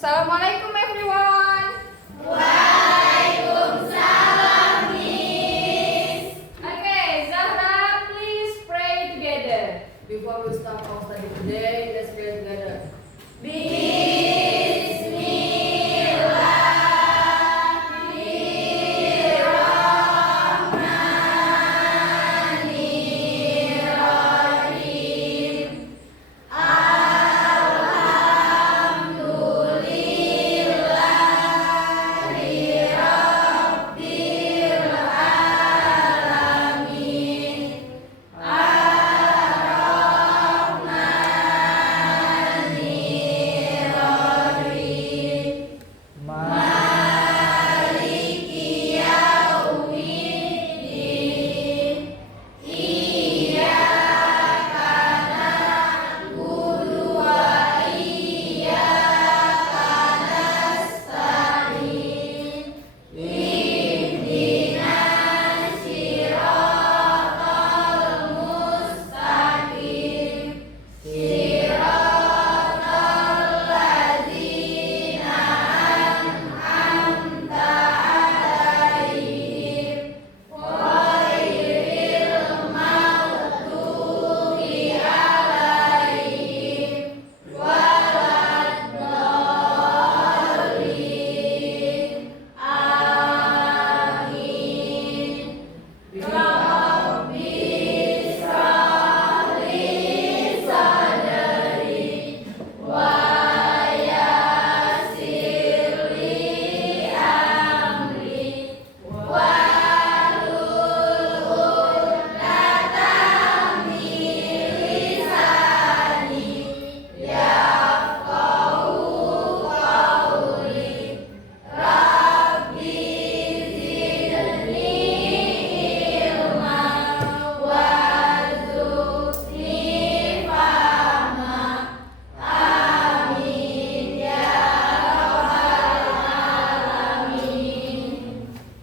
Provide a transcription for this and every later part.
Assalamualaikum everyone. Waalaikumsalam, Miss. Okay, Zahra, please pray together. Before we start our study today, let's pray together.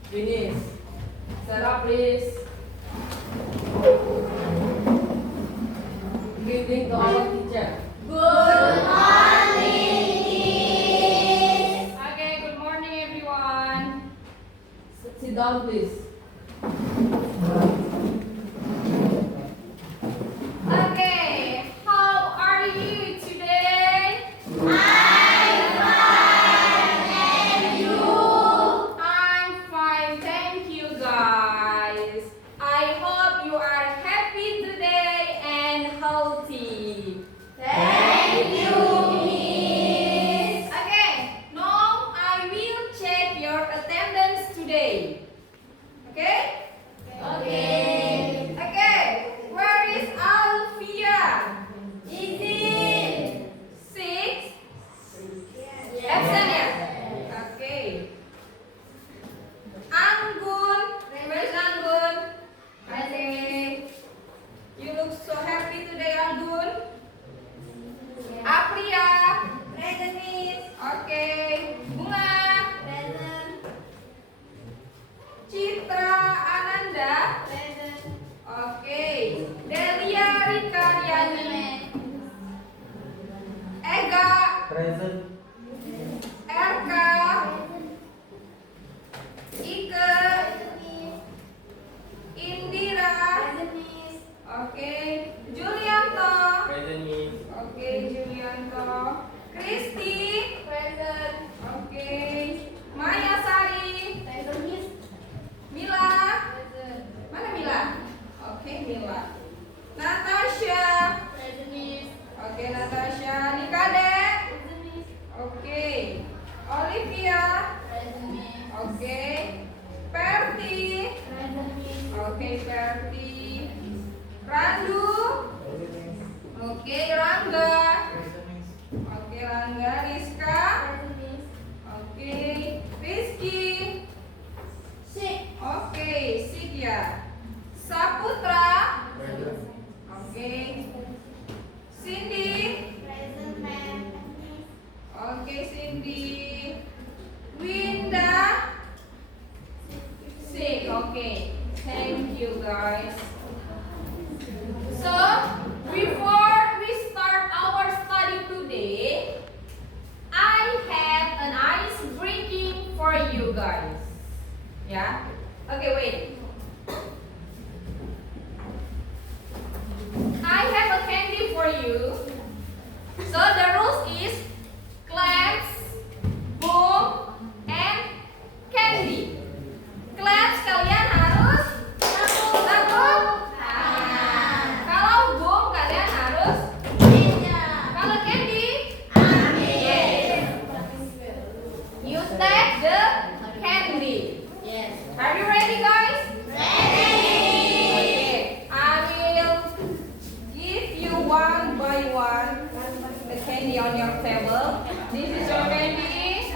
Finish. Sarah, please. Good evening to our teacher. Good morning, Miss. Okay, good morning everyone. Sit down, please. Okay, how are you today? I'm fine, and you? I'm fine, thank you guys. I hope you are happy today and healthy. Thank you, Miss. Okay, now I will check your attendance today. Okay? Okay. Okay, where is Alfia? Is it? 6. Absent ya? Okay. Anggun, where is Anggun? Okay. You look so happy today, Anggun. Apriya, Present, Miss. okay. Bunga, Present. Citra Ananda, Present. okay. Delia Rikaryani, Ega, Present. Erka, Ike, Indira, Present, Miss. okay. Julianto, Present, Miss. okay. Julianto, Kristi, Present. okay. Maya Sari, Present, Miss. Mila, Present. mana Mila? Oke, Mila. Natasha, Present, Miss. oke Natasha. Nikade, Present, Miss. oke. Olivia, Present, Miss. oke. Perti, Present, Miss. oke Perti. Randu, oke. Rangga, Present, Miss. oke Rangga. you. So the rules is claps, boom, and candy. Claps kalian harus tepuk tangan. Kalau boom kalian harus. Kalau candy, yes. You take the candy. Yes. Are you ready, guys? Okay. I will give you one by one the candy on your table. This is your candy,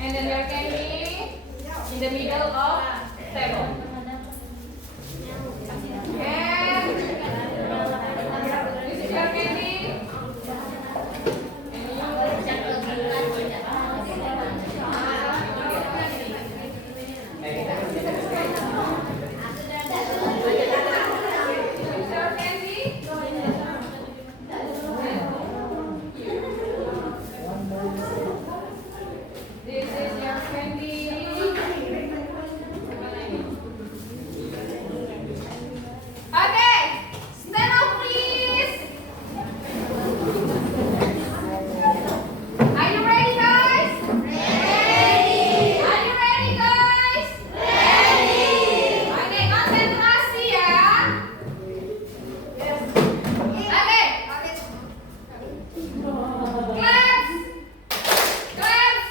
and then your candy in the middle of table. And this is your candy. This is your candy. Okay, stand up please. Are you ready, guys? Ready. Are you ready, guys? Ready. Okay, konsentrasi ya. Okay. Claps. Claps.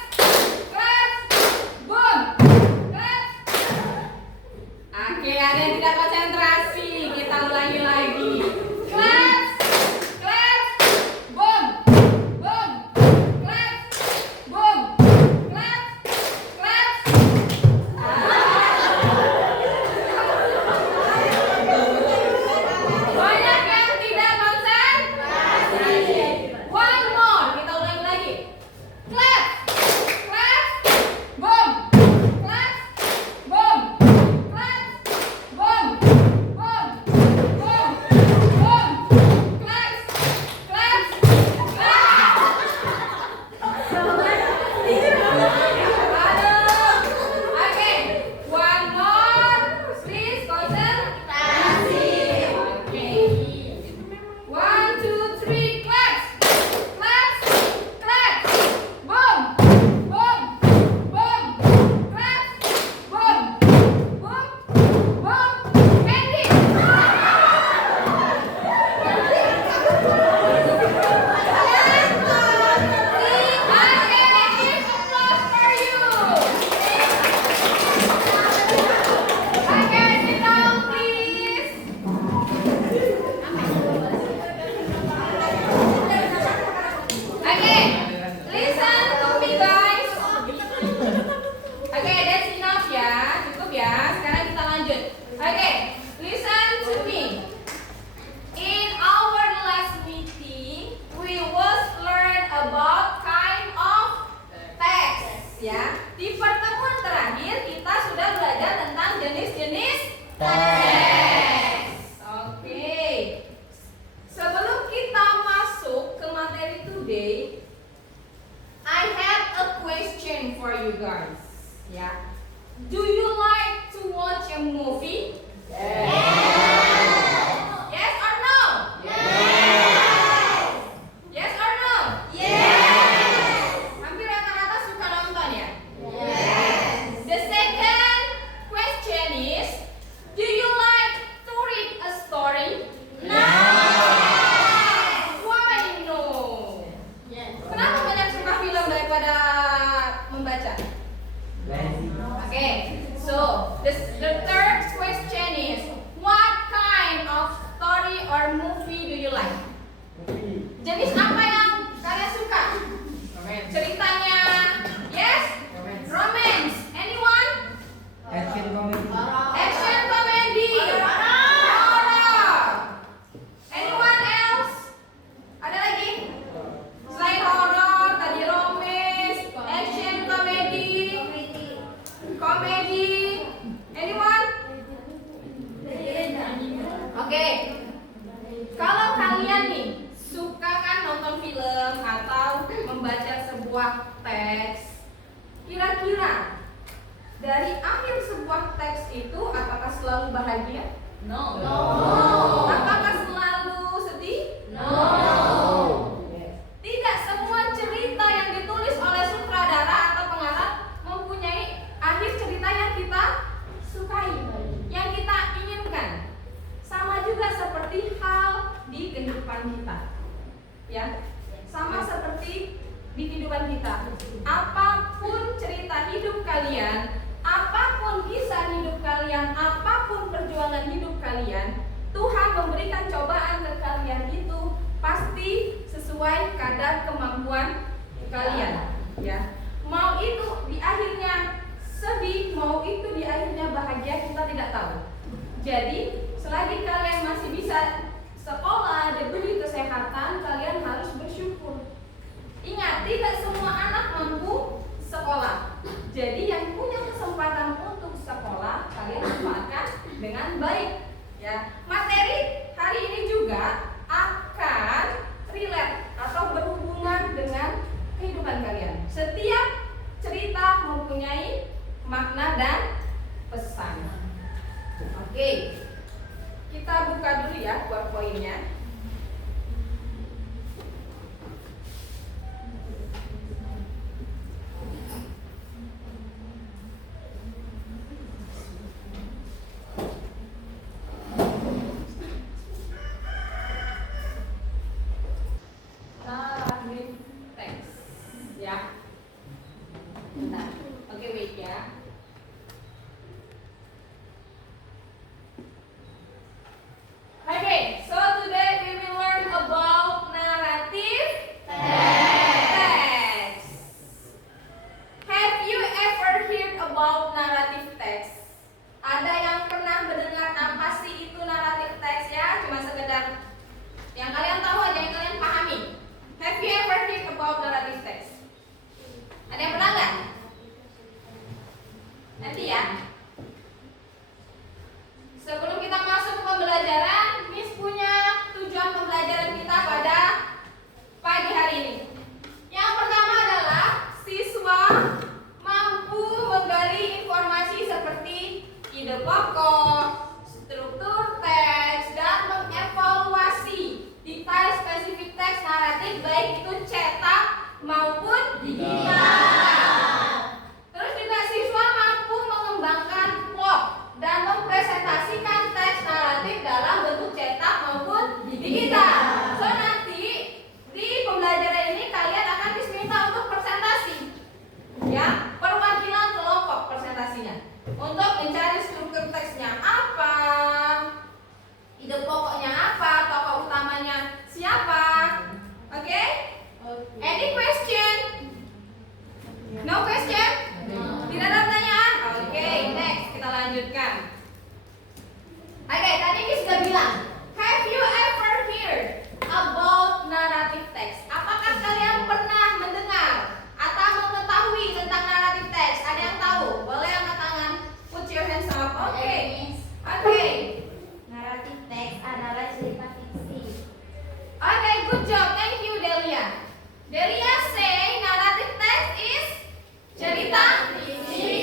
Claps. Boom. Claps. Oke, ada yang tidak konsentrasi. Kita ulangi lagi. Claps. Claps. Boom. Boom. Claps. Boom. Claps. Claps. Banyak yang tidak konsentrasi. One more. Kita ulangi lagi. Clap. Clap. Boom. Clap. Boom. Clap. Boom. Boom. Boom. Boom. Clap. Clap. Clap. Aduh. Oke. One more. Please konsentrasi. Oke. 1, 2, 3, claps, claps, claps, boom, boom, boom, claps, boom, boom, boom, candy. Okay, big applause for you. Okay, sit down, please. Okay, listen to me guys. Okay, that's enough ya, cukup ya. Sekarang kita lanjut. Okay, listen to me. In our last meeting, we was learn about kind of text. Ya, di pertemuan terakhir kita sudah belajar tentang jenis-jenis teks. Oke. Sebelum kita masuk ke materi today, I have a question for you guys. Ya. Do you like to watch a movie? Yes or no? Yes or no? Hampir rata-rata suka nonton ya? The second question is, do you like to read a story? Why no? Kenapa banyak suka film daripada membaca? Okay, so the third question is, what kind of story or movie do you like? Jenis apa yang kalian suka? Ceritanya, yes? Romance. Anyone? Action comedy. Action comedy. Horror. Anyone else? Ada lagi? Selain horror, tadi romance, action comedy, komedi. Anyone? Oke. Kalau kalian nih suka kan nonton film atau membaca sebuah teks, kira-kira dari akhir sebuah teks itu apakah selalu bahagia? No. Apakah selalu sedih? No. kita. Ya, sama seperti di kehidupan kita. Apapun cerita hidup kalian, apapun kisah hidup kalian, apapun perjuangan hidup kalian, Tuhan memberikan cobaan ke kalian itu pasti sesuai kadar kemampuan kalian. Ya, mau itu di akhirnya sedih, mau itu di akhirnya bahagia, kita tidak tahu. Jadi selagi kalian masih bisa sekolah, diberi kesehatan, kalian harus bersyukur. Ingat, tidak semua anak mampu sekolah. Jadi yang punya kesempatan untuk sekolah, kalian manfaatkan dengan baik. Ya, materi hari ini juga akan relate atau berhubungan dengan kehidupan kalian. Setiap cerita mempunyai makna dan pesan. Oke, kita buka dulu ya PowerPoint-nya. Narrative text, ya. Bentar. Oke, wait ya. Okay, so today we will learn about narrative text. Have you ever heard about narrative text? Ada yang pernah mendengar apa sih itu narrative text ya? Cuma sekedar yang kalian tahu aja, yang kalian pahami. Have you ever heard about narrative text? Ada yang pernah nggak? Nanti ya. Sebelum kita masuk ke pembelajaran, Miss punya tujuan pembelajaran kita pada pagi hari ini. Yang pertama adalah siswa mampu menggali informasi seperti ide pokok, struktur teks, dan mengevaluasi detail spesifik teks naratif baik itu cetak maupun digital. Terus juga siswa mampu mengembangkan plot dan mempresentasikan teks naratif dalam bentuk cetak maupun digital. So nanti di pembelajaran ini kalian akan diminta untuk presentasi, ya, perwakilan kelompok presentasinya untuk mencari struktur teksnya apa, ide pokoknya apa, tokoh utamanya siapa. Oke? Any question? No question? Tidak ada pertanyaan? Oke, next kita lanjutkan. Oke, tadi Miss sudah bilang, have you ever heard about narrative text? Apakah kalian pernah mendengar atau mengetahui tentang narrative text? Ada yang tahu? Boleh angkat tangan. Put your hands up. Oke. Oke. Narrative text adalah cerita fiksi. Oke, good job. Thank you, Delia. Delia say narrative text is cerita fiksi.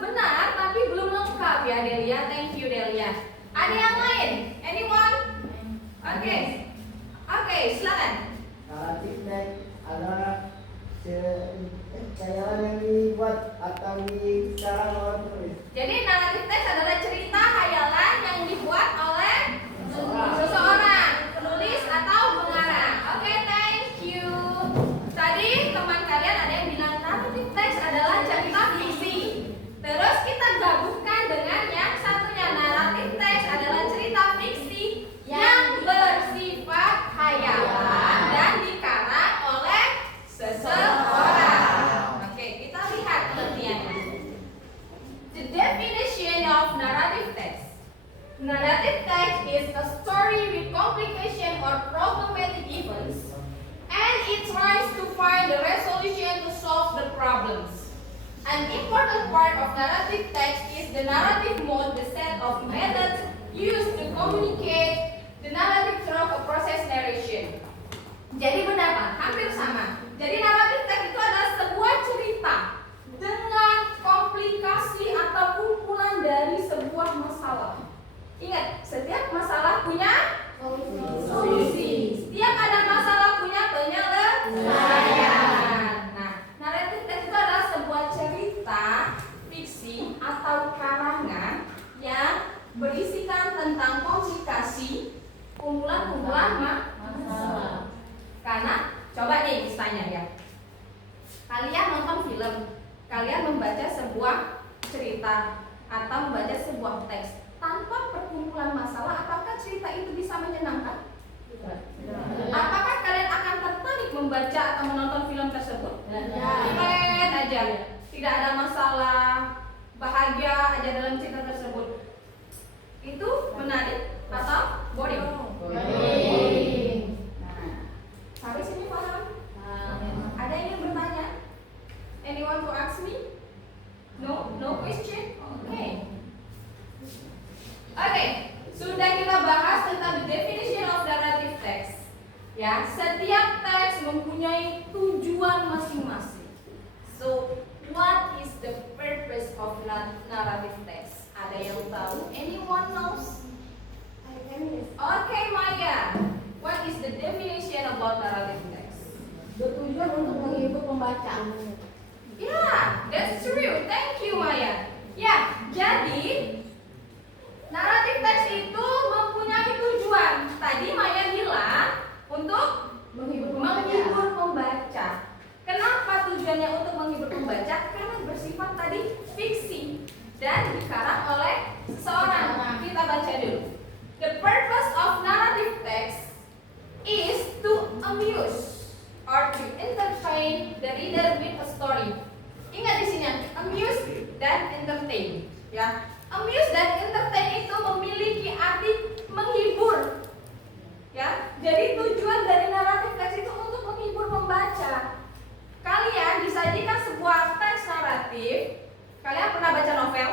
Benar, tapi belum lengkap ya, Delia. Thank you, Delia. Ada yang lain? Anyone? Oke. Oke, silakan. Narratif text adalah kayaan yang dibuat atau dikarang oleh penulis. Jadi narrative text adalah cerita hayalan yang dibuat oleh seseorang, penulis atau pengarang. Oke, thank you. Tadi teman kalian ada yang bilang narrative text adalah cerita fiksi. Terus kita gabungkan dengan yang satunya, narrative text adalah cerita fiksi yang bersifat hayalan dan dikarang oleh seseorang. Oke, kita lihat pengertiannya. The definition of narrative text. Narrative text is a story with complication or problematic events, and it tries to find the resolution to solve the problems. An important part of narrative text is the narrative mode, the set of methods used to communicate the narrative through a process narration. Jadi benar Pak, hampir sama. Jadi narrative text itu adalah sebuah cerita dengan komplikasi atau kumpulan dari sebuah masalah. Ingat, setiap masalah punya solusi. Setiap ada masalah punya penyelesaian. Nah, narrative text itu adalah sebuah cerita fiksi atau karangan yang berisikan tentang komplikasi adalah kumpulan masalah. Karena coba nih misalnya ya, kalian nonton film, kalian membaca sebuah cerita atau membaca sebuah teks tanpa perkumpulan masalah, apakah cerita itu bisa menyenangkan? Apakah kalian akan tertarik membaca atau menonton film tersebut? Keren aja, tidak ada masalah, bahagia aja dalam cerita tersebut. Itu menarik atau boring? Sampai sini paham? Ada yang ingin bertanya? Anyone to ask me? No, no question. Oke, sudah kita bahas tentang the definition of narrative text. Ya, setiap teks mempunyai tujuan masing-masing. So, what is the purpose of narrative text? Ada yang tahu? Anyone knows? Okay, Maya. What is the definition about narrative text? Bertujuan untuk menghibur pembaca. Yeah, that's true. Thank you, Maya. Ya, jadi naratif teks itu mempunyai tujuan. Tadi Maya bilang untuk menghibur pembaca. Kenapa tujuannya untuk menghibur pembaca? Karena bersifat tadi fiksi dan dikarang oleh seseorang. Kita baca dulu. The purpose of narrative text is to amuse or to entertain the reader with a story. Ingat di sini, amuse dan entertain. Ya, amuse dan entertain itu memiliki arti menghibur. Ya, jadi tujuan dari naratif teks itu untuk menghibur pembaca. Kalian disajikan sebuah teks naratif. Kalian pernah baca novel?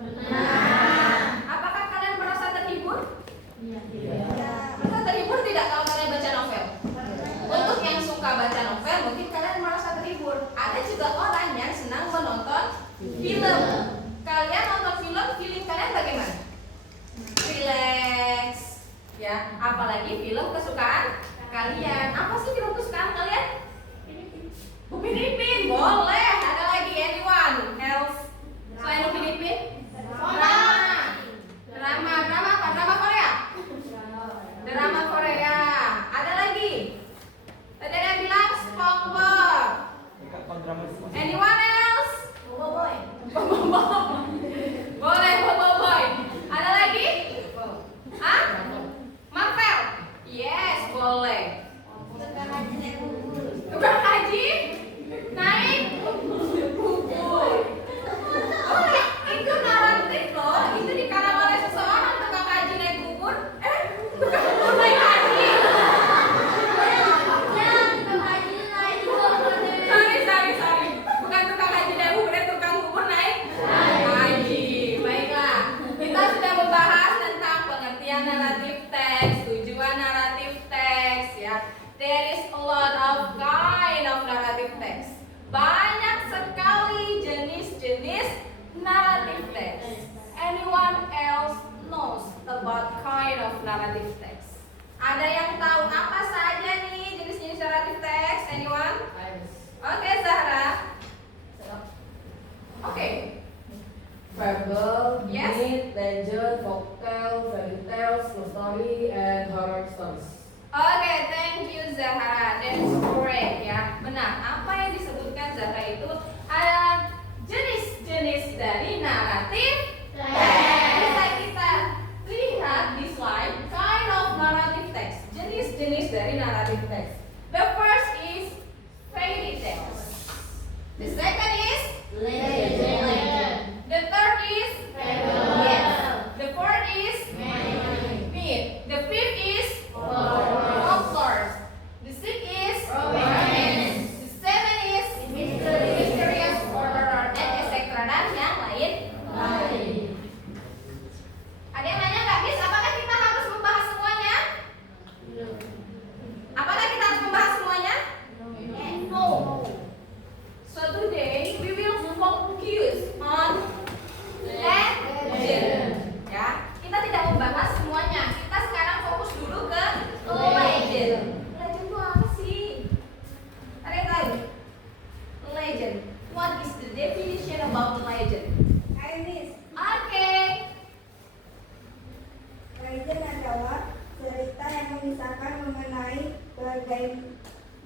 Pernah. Apakah kalian merasa terhibur? Iya. Merasa terhibur tidak kalau kalian baca novel? Untuk yang suka baca novel, mungkin kalian merasa terhibur. Ada juga orang yang senang menonton film. Kalian nonton film, feeling kalian bagaimana? Relax, ya. Apalagi film kesukaan kalian. Apa sih film kesukaan kalian? Upin Ipin, boleh. Ada lagi anyone else selain Upin Ipin? Drama apa? Drama Korea? Drama Korea. Ada lagi? Tadi ada yang bilang SpongeBob. Anyone else? Boboiboy. Boleh Boboiboy. Ada lagi? Hah? Marvel? Yes, boleh. Tukang haji naik bubur. Oh, itu naratif loh. Itu dikarang oleh seseorang. Tukang haji naik bubur. Tukang bubur naik haji. Sorry. Bukan tukang haji naik bubur, tukang bubur naik haji. Baiklah, kita sudah membahas tentang pengertian naratif teks, tujuan naratif teks, ya. There is a lot of kind of narrative text. Banyak sekali jenis-jenis naratif text. Anyone else knows about kind of narrative text? Ada yang tahu apa saja nih jenis-jenis naratif text? Anyone? Oke, Zahra. Oke. Fable, Yes. myth, legend, folktale, fairy tales, true story, and horror stories. Oke, thank you Zahra. That's correct ya. Benar. Apa yang disebutkan Zahra itu adalah jenis-jenis dari naratif text. Bisa kita lihat di slide kind of narrative text. Jenis-jenis dari naratif text. The first is fairy tales. The second is legend. The third is fable. Yes. The fourth is myth. The fifth is folklore. The sixth is romance. The seventh is mysterious horror, and etc. Dan yang lain. Ada yang nanya nggak, Miss? Apakah kita harus membahas semuanya? Apakah kita harus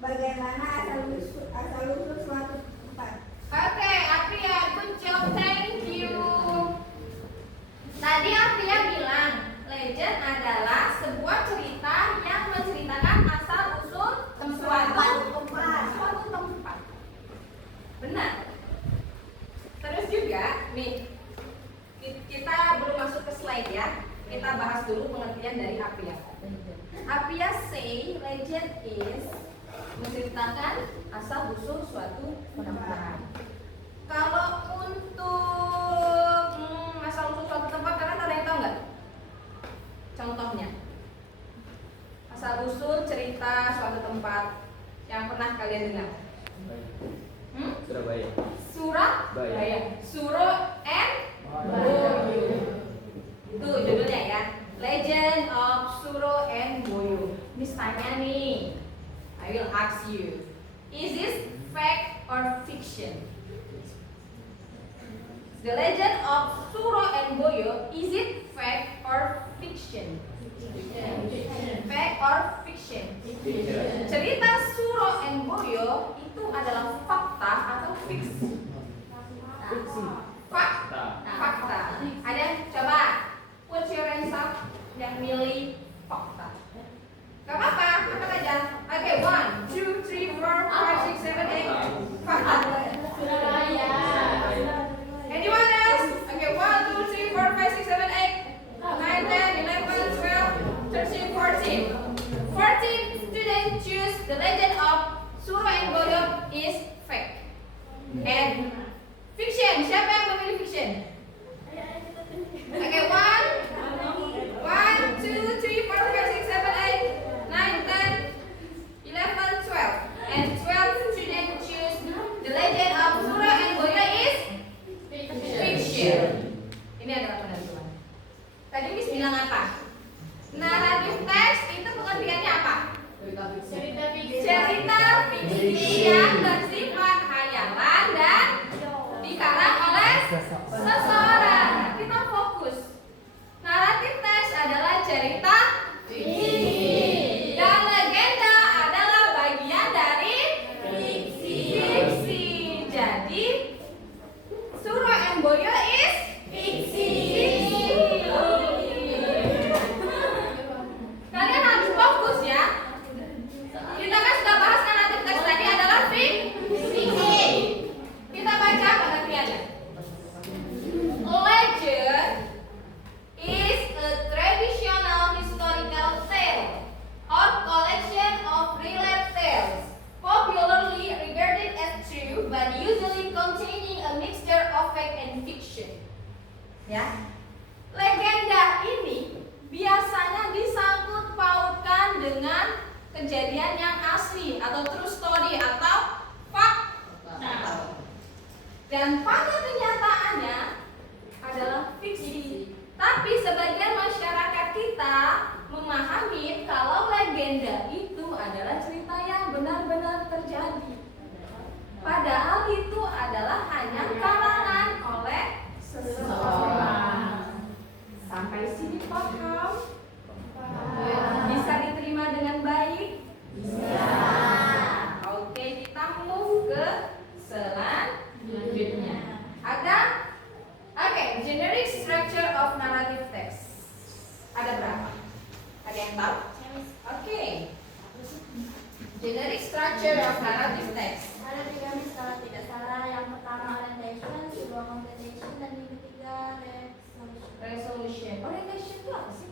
bagaimana asal usul suatu tempat. Oke, Apria, good job, thank you. Tadi Apria bilang legend adalah sebuah cerita yang menceritakan asal usul suatu tempat. Benar. Terus juga nih, kita belum masuk ke slide ya. Kita bahas dulu pengertian dari Apria. Apria say legend is menceritakan asal usul suatu tempat. Kalau untuk asal usul suatu tempat, kalian ada yang tahu nggak? Contohnya, asal usul cerita suatu tempat yang pernah kalian dengar. Surabaya. Surabaya. Suro and Boyo. Itu judulnya ya. Legend of Suro and Boyo. Miss tanya nih. I will ask you. Is this fact or fiction? The legend of Suro and Boyo, is it fact or fiction? Fact or fiction? Cerita Suro and Boyo itu adalah fakta atau fiksi? Fakta. Ada yang coba put your hands up yang milih fakta. Gak apa-apa, angkat aja. Oke, 1, 2, 3, 4, 5, 6, 7, 8. Fakta. Anyone else? Okay, 1, 2, 3, 4, 5, 6, 7, 8, 9, 10, 11, 12, 13, 14. 14 students choose the legend of Suro and Boyo is fact. And fiction. Siapa yang memilih fiction? Okay, 1, 2, 3, 4, 5, 6, 7, 8, 9, 10, 11, 12. And 12 students choose the legend of Suro and Boyo is fiction. Ini adalah penentuan. Tadi Miss bilang apa? Naratif teks itu pengertiannya apa? Cerita fiksi yang bersifat hayalan dan dikarang oleh seseorang. Kita fokus. Naratif teks adalah cerita fiksi dan legenda adalah bagian dari fiksi. Jadi Suro and Boyo is fiksi. Kalian harus fokus ya. Kita kan sudah bahas naratif teks tadi adalah fiksi. Kita baca pengertiannya. Legend is a traditional historical tale or collection of related tales, popularly regarded as true but usually containing a mixture of fact and fiction. Ya, legenda ini biasanya disangkut pautkan dengan kejadian yang asli atau true story atau fakta. Dan pada kenyataannya adalah fiksi. Tapi sebagian masyarakat kita memahami kalau legenda itu adalah cerita yang benar-benar terjadi. Padahal itu adalah hanya karangan oleh seseorang. Sampai sini paham? Bisa diterima dengan baik? Bisa. Oke, kita move ke selanjutnya. Oke, generic structure of narrative text. Ada berapa? Ada yang tahu? Oke. Generic structure of narrative text. Ada 3 Miss kalau tidak salah. Yang pertama orientation, kedua completion, dan yang ketiga Resolution. Orientation itu apa sih?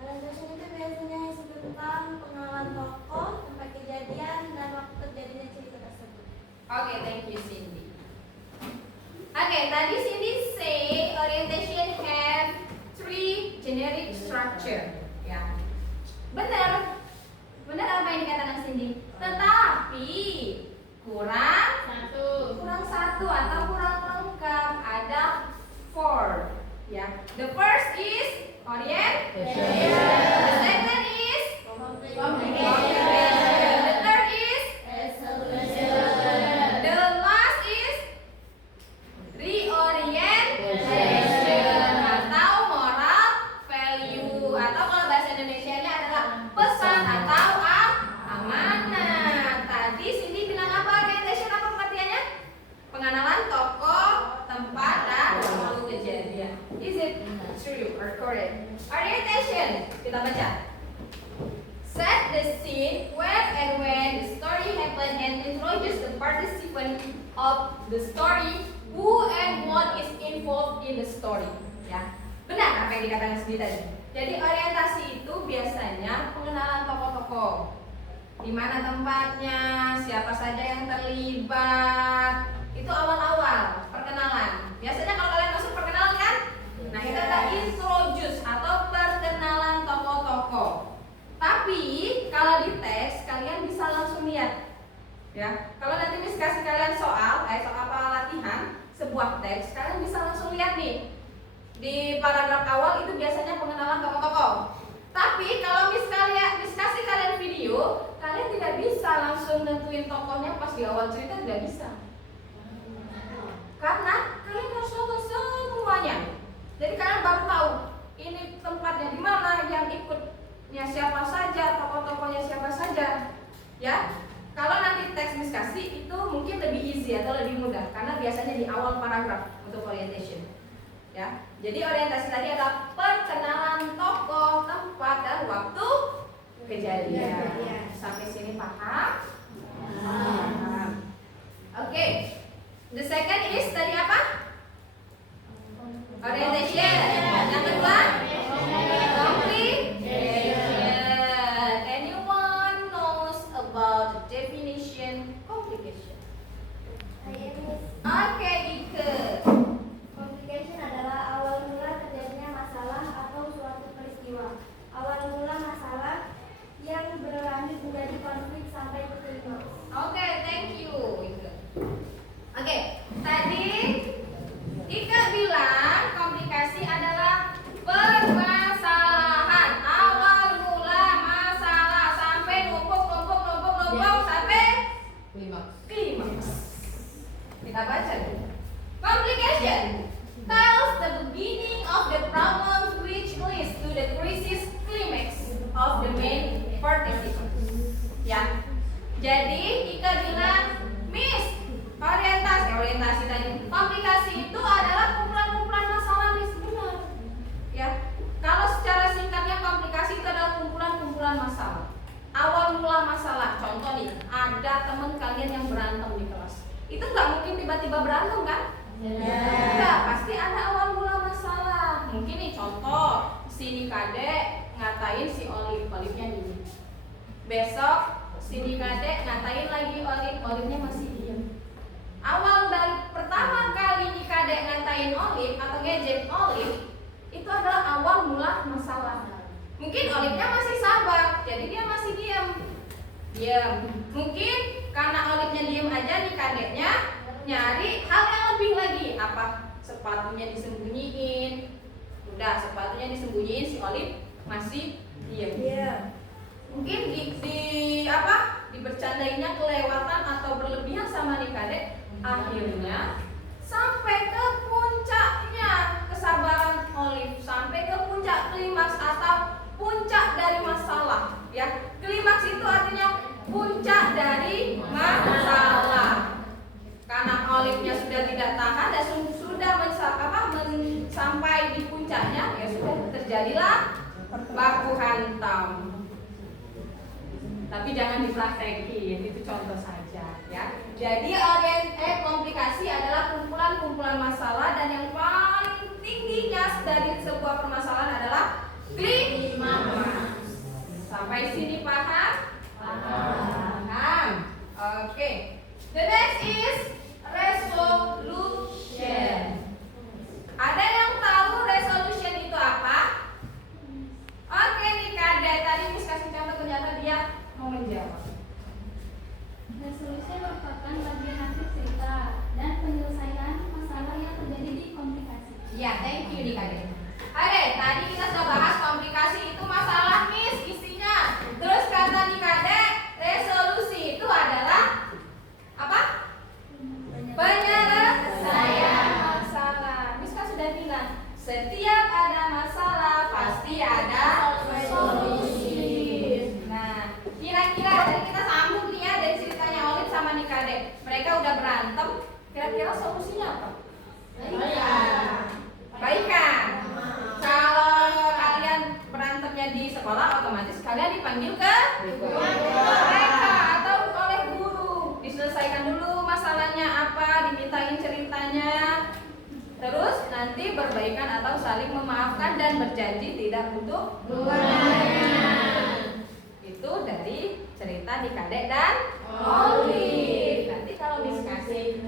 Orientation itu biasanya isi tentang pengenalan tokoh, tempat kejadian, dan waktu terjadinya cerita tersebut. Oke, thank you Cindy. Oke, tadi Cindy say orientation have 3 generic structure. Ya, benar apa yang dikatakan Cindy. Tetapi kurang satu atau kurang lengkap. Ada 4. Ya, the first is orientation. The second is scene where and when the story happened and introduce the participant of the story, who and what is involved in the story. Ya, benar apa yang dikatakan Sudi tadi. Jadi orientasi itu biasanya pengenalan tokoh-tokoh, di mana tempatnya, siapa saja yang terlibat. Itu awal-awal perkenalan. Biasanya kalau kalian masuk perkenalan kan, nah itu ada introduce atau perkenalan tokoh-tokoh. Tapi kalau di teks kalian bisa langsung lihat. Ya, kalau nanti Miss kasih kalian soal latihan sebuah teks, kalian bisa langsung lihat nih. Di paragraf awal itu biasanya pengenalan tokoh-tokoh. Tapi kalau Miss kasih kalian video, kalian tidak bisa langsung nentuin tokohnya pas di awal cerita, tidak bisa. Karena kalian harus nonton semuanya. Jadi kalian baru tahu ini tempatnya di mana, yang ikutnya siapa saja, tokoh-tokohnya siapa saja. Ya. Kalau nanti teks Miss kasih itu mungkin lebih easy atau lebih mudah karena biasanya di awal paragraf untuk orientation. Ya. Jadi orientasi tadi adalah perkenalan tokoh, tempat dan waktu kejadian. Sampai sini paham? Paham. Oke. The second is tadi apa? Orientation. Yang kedua? Complication. Anyone knows about the definition complication? Oke, Ike. Complication adalah awal mula terjadinya masalah atau suatu peristiwa. Awal mula masalah yang berlanjut menjadi konflik sampai ke klimaks. Oke, thank you, Ike. Oke, tadi Ika bilang komplikasi adalah permasalahan. Awal mula masalah sampai numpuk sampai klimaks. Kita baca dulu. Complication tells the beginning of the problem which leads to the crisis climax of the main participant. Ya. Jadi Ika bilang, Miss, orientasi tadi. Komplikasi itu adalah kumpulan-kumpulan masalah, Miss, benar. Ya. Kalau secara singkatnya komplikasi itu adalah kumpulan-kumpulan masalah. Awal mula masalah. Contoh nih, ada teman kalian yang berantem di kelas. Itu nggak mungkin tiba-tiba berantem kan? Enggak, pasti ada awal mula masalah. Mungkin nih contoh, si Nikade ngatain si Olivnya gini. Besok si Nikade ngatain lagi Olivnya masih diam. Awal dari pertama kali Nikade ngatain Olive atau ngejek Olive, itu adalah awal mula masalah. Mungkin Olivnya masih sabar, jadi dia masih diam. Mungkin karena Olivnya diam aja, Nikadenya nyari hal yang lebih lagi. Apa? Sepatunya disembunyiin. Udah, sepatunya disembunyiin, si Olive masih diam. Mungkin dibercandainya kelewatan atau berlebihan sama Nikade. Akhirnya sampai ke puncaknya kesabaran Olive, sampai ke puncak klimaks atau puncak dari masalah. Ya, klimaks itu artinya puncak dari masalah. Karena Olive-nya sudah tidak tahan dan sudah sampai di puncaknya, ya sudah terjadilah baku hantam. Tapi jangan dipraktekin, itu contoh saja ya. Jadi komplikasi adalah kumpulan-kumpulan masalah dan yang paling tingginya dari sebuah permasalahan adalah klimaks. Sampai sini paham? Paham. Oke. The next is resolution. Ada yang tahu resolution itu apa? Oke nih Kade, tadi Miss kasih contoh ternyata dia mau menjawab. Resolusi merupakan bagian akhir cerita dan penyelesaian masalah yang terjadi di komplikasi. Iya, thank you nih Kade. Oke, tadi kita sudah bahas komplikasi itu masalah Miss isinya. Terus kata nih Kade, resolusi itu adalah apa? Penyelesaian masalah. Miss kan sudah bilang, setiap ada masalah pasti ada solusi. Nah, kira-kira tadi kita sambung nih ya dari ceritanya Olive sama Nikade. Mereka udah berantem, kira-kira solusinya apa? Baikan. Kalau kalian berantemnya di sekolah, otomatis kalian dipanggil ke guru. berbaikan atau saling memaafkan dan berjanji tidak untuk itu dari cerita di Kadek dan Olive. Nanti kalau diskusi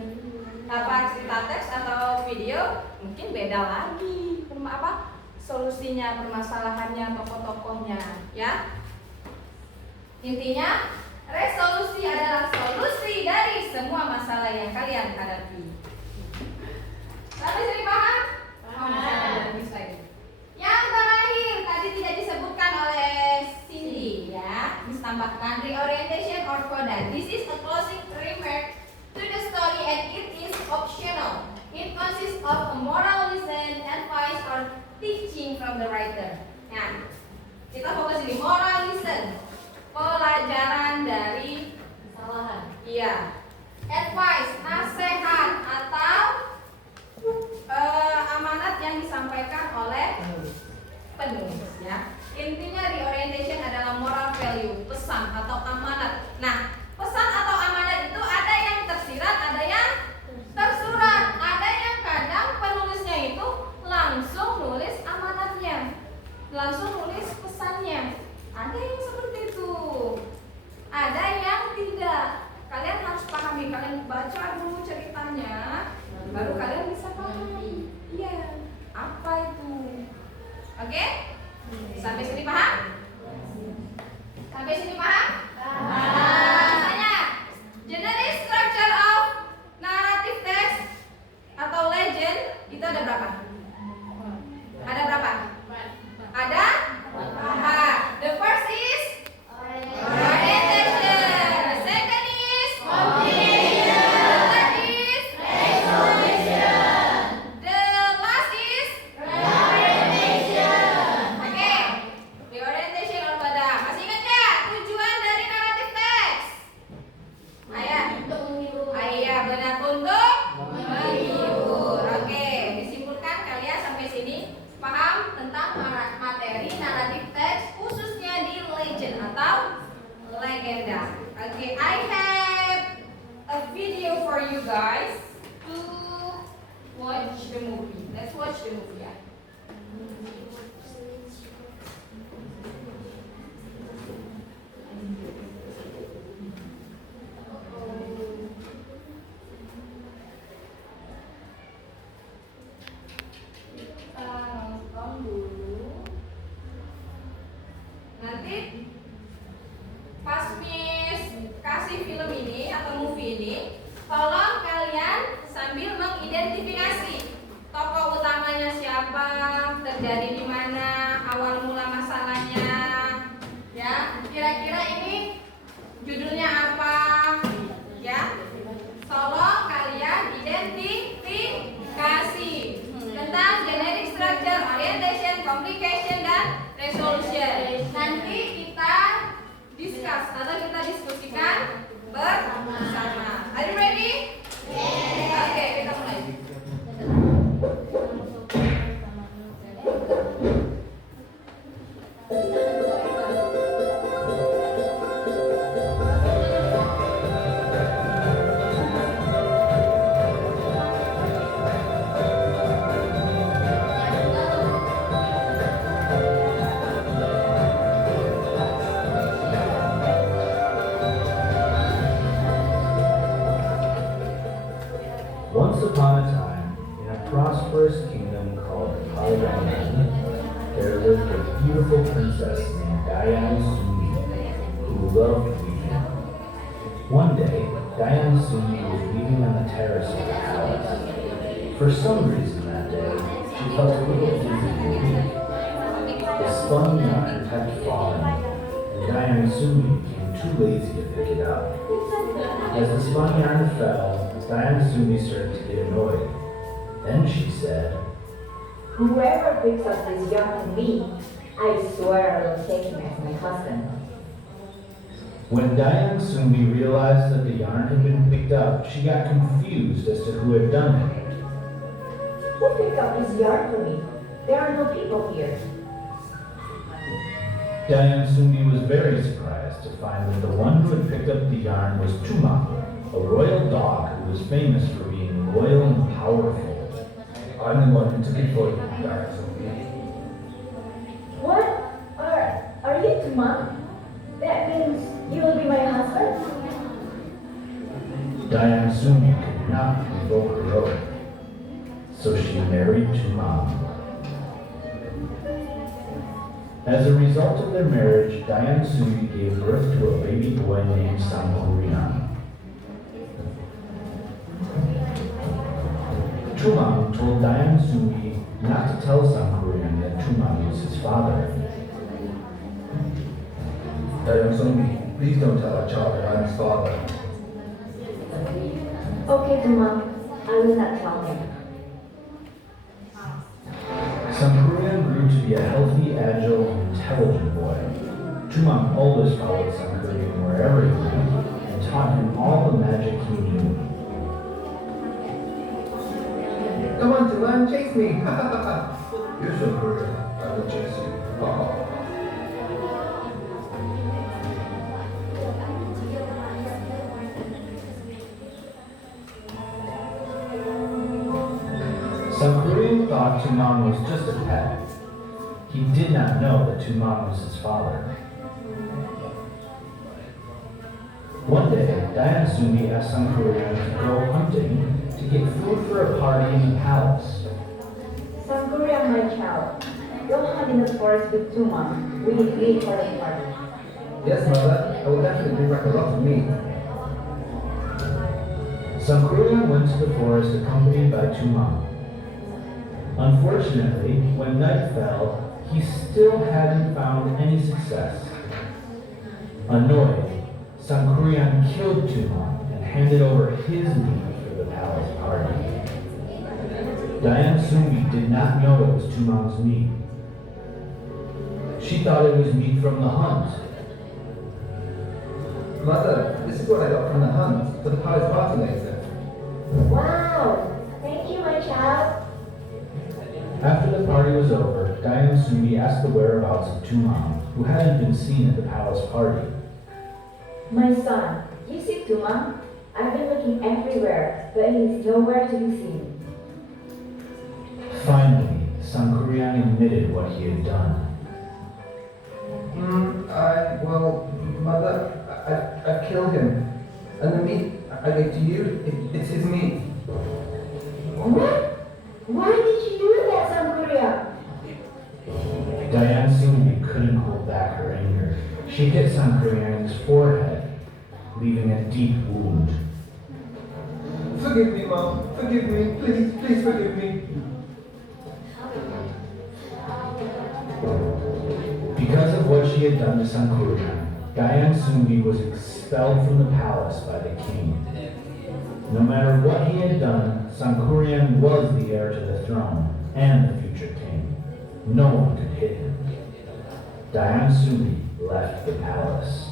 cerita teks atau video mungkin beda lagi solusinya, permasalahannya, tokoh-tokohnya, ya. Intinya resolusi adalah solusi dari semua masalah yang kalian hadapi. Sampai sini paham? Yang terakhir tadi tidak disebutkan oleh Cindy, ya. Ditambahkan reorientation or coda. This is a closing remark to the story and it is optional. It consists of a moral lesson, advice, or teaching from the writer. Nah, kita fokus di moral lesson, pelajaran dari kesalahan. Iya. Advice, nasihat atau amanat yang disampaikan oleh penulis, ya. Intinya reorientation adalah moral value, pesan atau amanat. Nah, pesan atau amanat itu ada yang tersirat, ada yang tersurat, ada yang kadang penulisnya itu langsung nulis amanatnya, langsung nulis pesannya. Ada yang seperti itu, ada yang tidak. Kalian harus pahami, kalian baca dulu ceritanya, baru kalian bisa pahami. Iya, apa itu? Oke? Sampai sini paham? Sampai sini paham? Misalnya, generic structure of narrative text atau legend itu ada berapa? Ada berapa? Ada? The first is orientation. The second is completion. The third is resolution. The last is reorientation. Oke, reorientation or pada. Masih ingat nggak tujuan dari narrative text? Ayah, benar, untuk menghibur. Oke, disimpulkan kalian sampai sini paham tentang materi naratif teks khususnya di legend atau legenda. Oke, I have a video for you guys to watch the movie. Let's watch the movie, ya. Kita nonton dulu. Nanti pas Miss kasih film ini atau movie ini, tolong kalian sambil mengidentifikasi tokoh utamanya siapa, terjadi di mana, awal mula masalahnya, ya. Kira-kira ini judulnya apa, ya. Tolong kalian identifikasi tentang generic structure, orientation, complication, dan resolution. Nanti kita discuss atau kita diskusikan bersama. Are you ready? Oke, kita mulai. Once upon a time, in a prosperous kingdom called Palyamani, there lived a beautiful princess named Diane Sumi, who loved weaving. One day, Diane Sumi was weaving on the terrace of the palace. For some reason that day, she felt a little dizzy and weak. The spun yarn kept falling, and Diane Sumi became too lazy to pick it up. As the spun yarn fell, Diane Sumi started to get annoyed. Then she said, "Whoever picks up this yarn from me, I swear I will take him as my husband." When Diane Sumi realized that the yarn had been picked up, she got confused as to who had done it. Who picked up this yarn for me? There are no people here. Diane Sumi was very surprised to find that the one who had picked up the yarn was Tuma, a royal dog who was famous for being loyal and powerful. I'm the one who took it for you, Dr. Sophie. What? Are you Tumang? That means you will be my husband? Diane Sumi could not revoke her oath, so she married Tumang. As a result of their marriage, Diane Sumi gave birth to a baby boy named Sangkuriang. Tumang told Diane Sumi not to tell Sangkuriang that Tumang was his father. Diane Sumi, please don't tell our child that I'm his father. Okay, Tumang. I will not tell him. Sangkuriang grew to be a healthy, agile, and intelligent boy. Tumang always followed Sangkuriang wherever he went and taught him all the magic he knew. Come on, Tuan, chase me! You're so good. I will chase you. Oh. Sangkuriang thought Tumang was just a pet. He did not know that Tumang was his father. One day, Diane Sumi asked Sangkuriang to go hunting to get food for a party in the palace. Sangkuriang, my child. Go hunt in the forest with Tumang. We need meat for the party. Yes, mother. I will definitely bring back a lot of meat. Sangkuriang went to the forest accompanied by Tumang. Unfortunately, when night fell, he still hadn't found any success. Annoyed, Sangkuriang killed Tumang and handed over his meat for the palace party. Diane Sumi did not know it was Tumang's meat. She thought it was meat from the hunt. Mother, this is what I got from the hunt for the palace party later. Wow! Thank you, my child. After the party was over, Diane Sumi asked the whereabouts of Tumang, who hadn't been seen at the palace party. My son, you see Tumang? I've been looking everywhere, but he's nowhere to be seen. Finally, Sangkuriang admitted what he had done. Well, Mother, I killed him. And the meat I gave to you, it's his meat. What? Why did you do that, Sangkuriang? Diane Sumi couldn't hold back her anger. She hit Sangkuriang's forehead, leaving a deep wound. Forgive me, Mom. Forgive me. Please forgive me. Because of what she had done to Sangkuriang, Diane Sumi was expelled from the palace by the king. No matter what he had done, Sangkuriang was the heir to the throne and the future king. No one could hit him. Diane Sumi left the palace.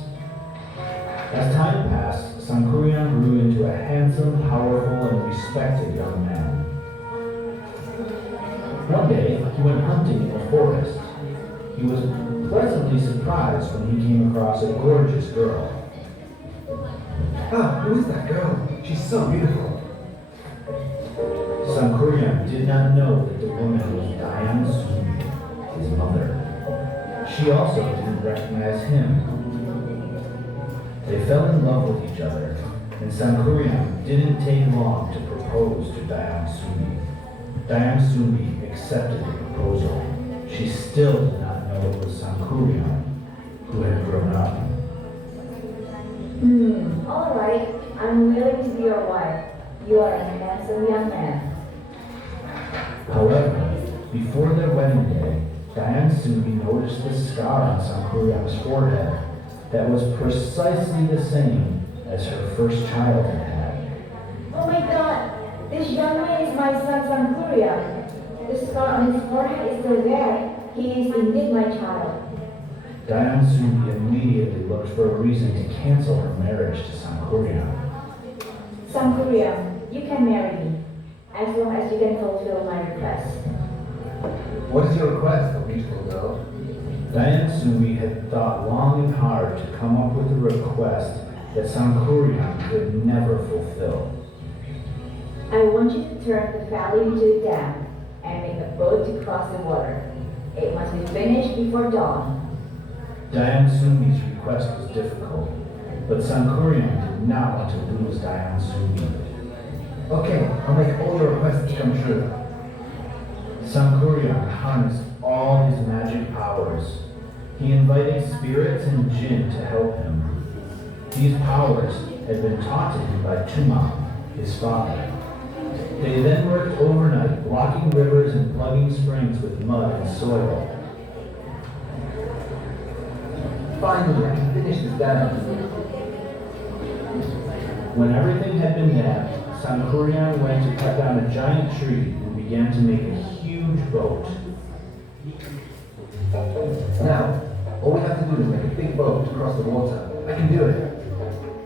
As time passed, Sangkuriang grew into a handsome, powerful, and respected young man. One day, he went hunting in the forest. He was pleasantly surprised when he came across a gorgeous girl. Ah, who is that girl? She's so beautiful. Sangkuriang did not know that the woman was Diane Sumi, his mother. She also didn't recognize him. They fell in love with each other, and Sangkuriang didn't take long to propose to Diane Sumi. Diane Sumi accepted the proposal. She still did not know it was Sangkuriang who had grown up. All right. I'm willing to be your wife. You are a handsome young man. However, before their wedding day, Diane Sumi noticed the scar on Sangkuriang's forehead that was precisely the same as her first child had had. Oh my God! This young man is my son Sangkuriang. The scar on his forehead is still there. He is indeed my child. Diane Sumi immediately looked for a reason to cancel her marriage to Sangkuriang. Sangkuriang, you can marry me, as long as you can fulfill my request. What is your request, oh beautiful girl? Diane Sumi had thought long and hard to come up with a request that Sangkuriang could never fulfill. I want you to turn the valley into a dam and make a boat to cross the water. It must be finished before dawn. Diane Sumi's request was difficult, but Sankurian did not want to lose Diane Sumi. Okay, I'll make all your requests come true. Sankurian harnessed all his magic powers. He invited spirits and jinn to help him. These powers had been taught to him by Tuma, his father. They then worked overnight, blocking rivers and plugging springs with mud and soil. Finally, I can finish this dam. When everything had been damped, Sankurian went to cut down a giant tree and began to make a huge boat. Now, all we have to do is make a big boat to cross the water. I can do it.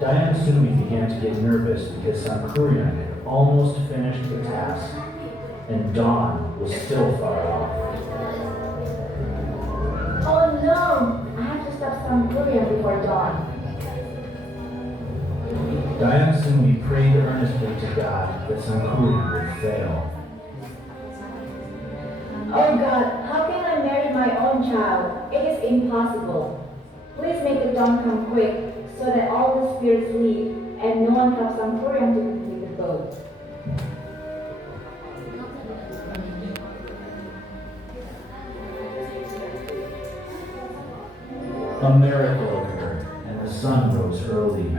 Diane Sumi began to get nervous because Sankurian had almost finished the task, and dawn was still far off. Oh no! I have to stop Sankurian before dawn. Diane Sumi prayed earnestly to God that Sankurian would fail. Oh God, how can I marry my own child? It is impossible. Please make the dawn come quick so that all the spirits leave and no one helps Sankurian to complete the boat. A miracle occurred, and the sun rose early.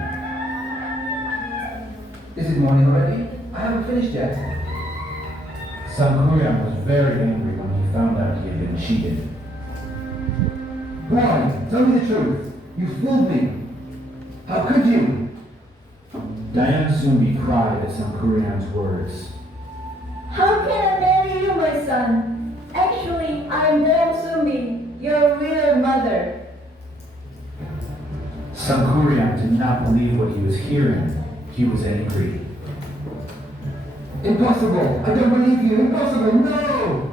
Is it morning already? I haven't finished yet. Sankurian was very angry when he found out he had been cheated. Why? Tell me the truth. You fooled me. How could you? Diane Sumi cried at Sankurian's words. How can I marry you, my son? Actually, I'm Diane Sumi, your real mother. Sankurian did not believe what he was hearing. He was angry. Impossible! I don't believe you! Impossible! No!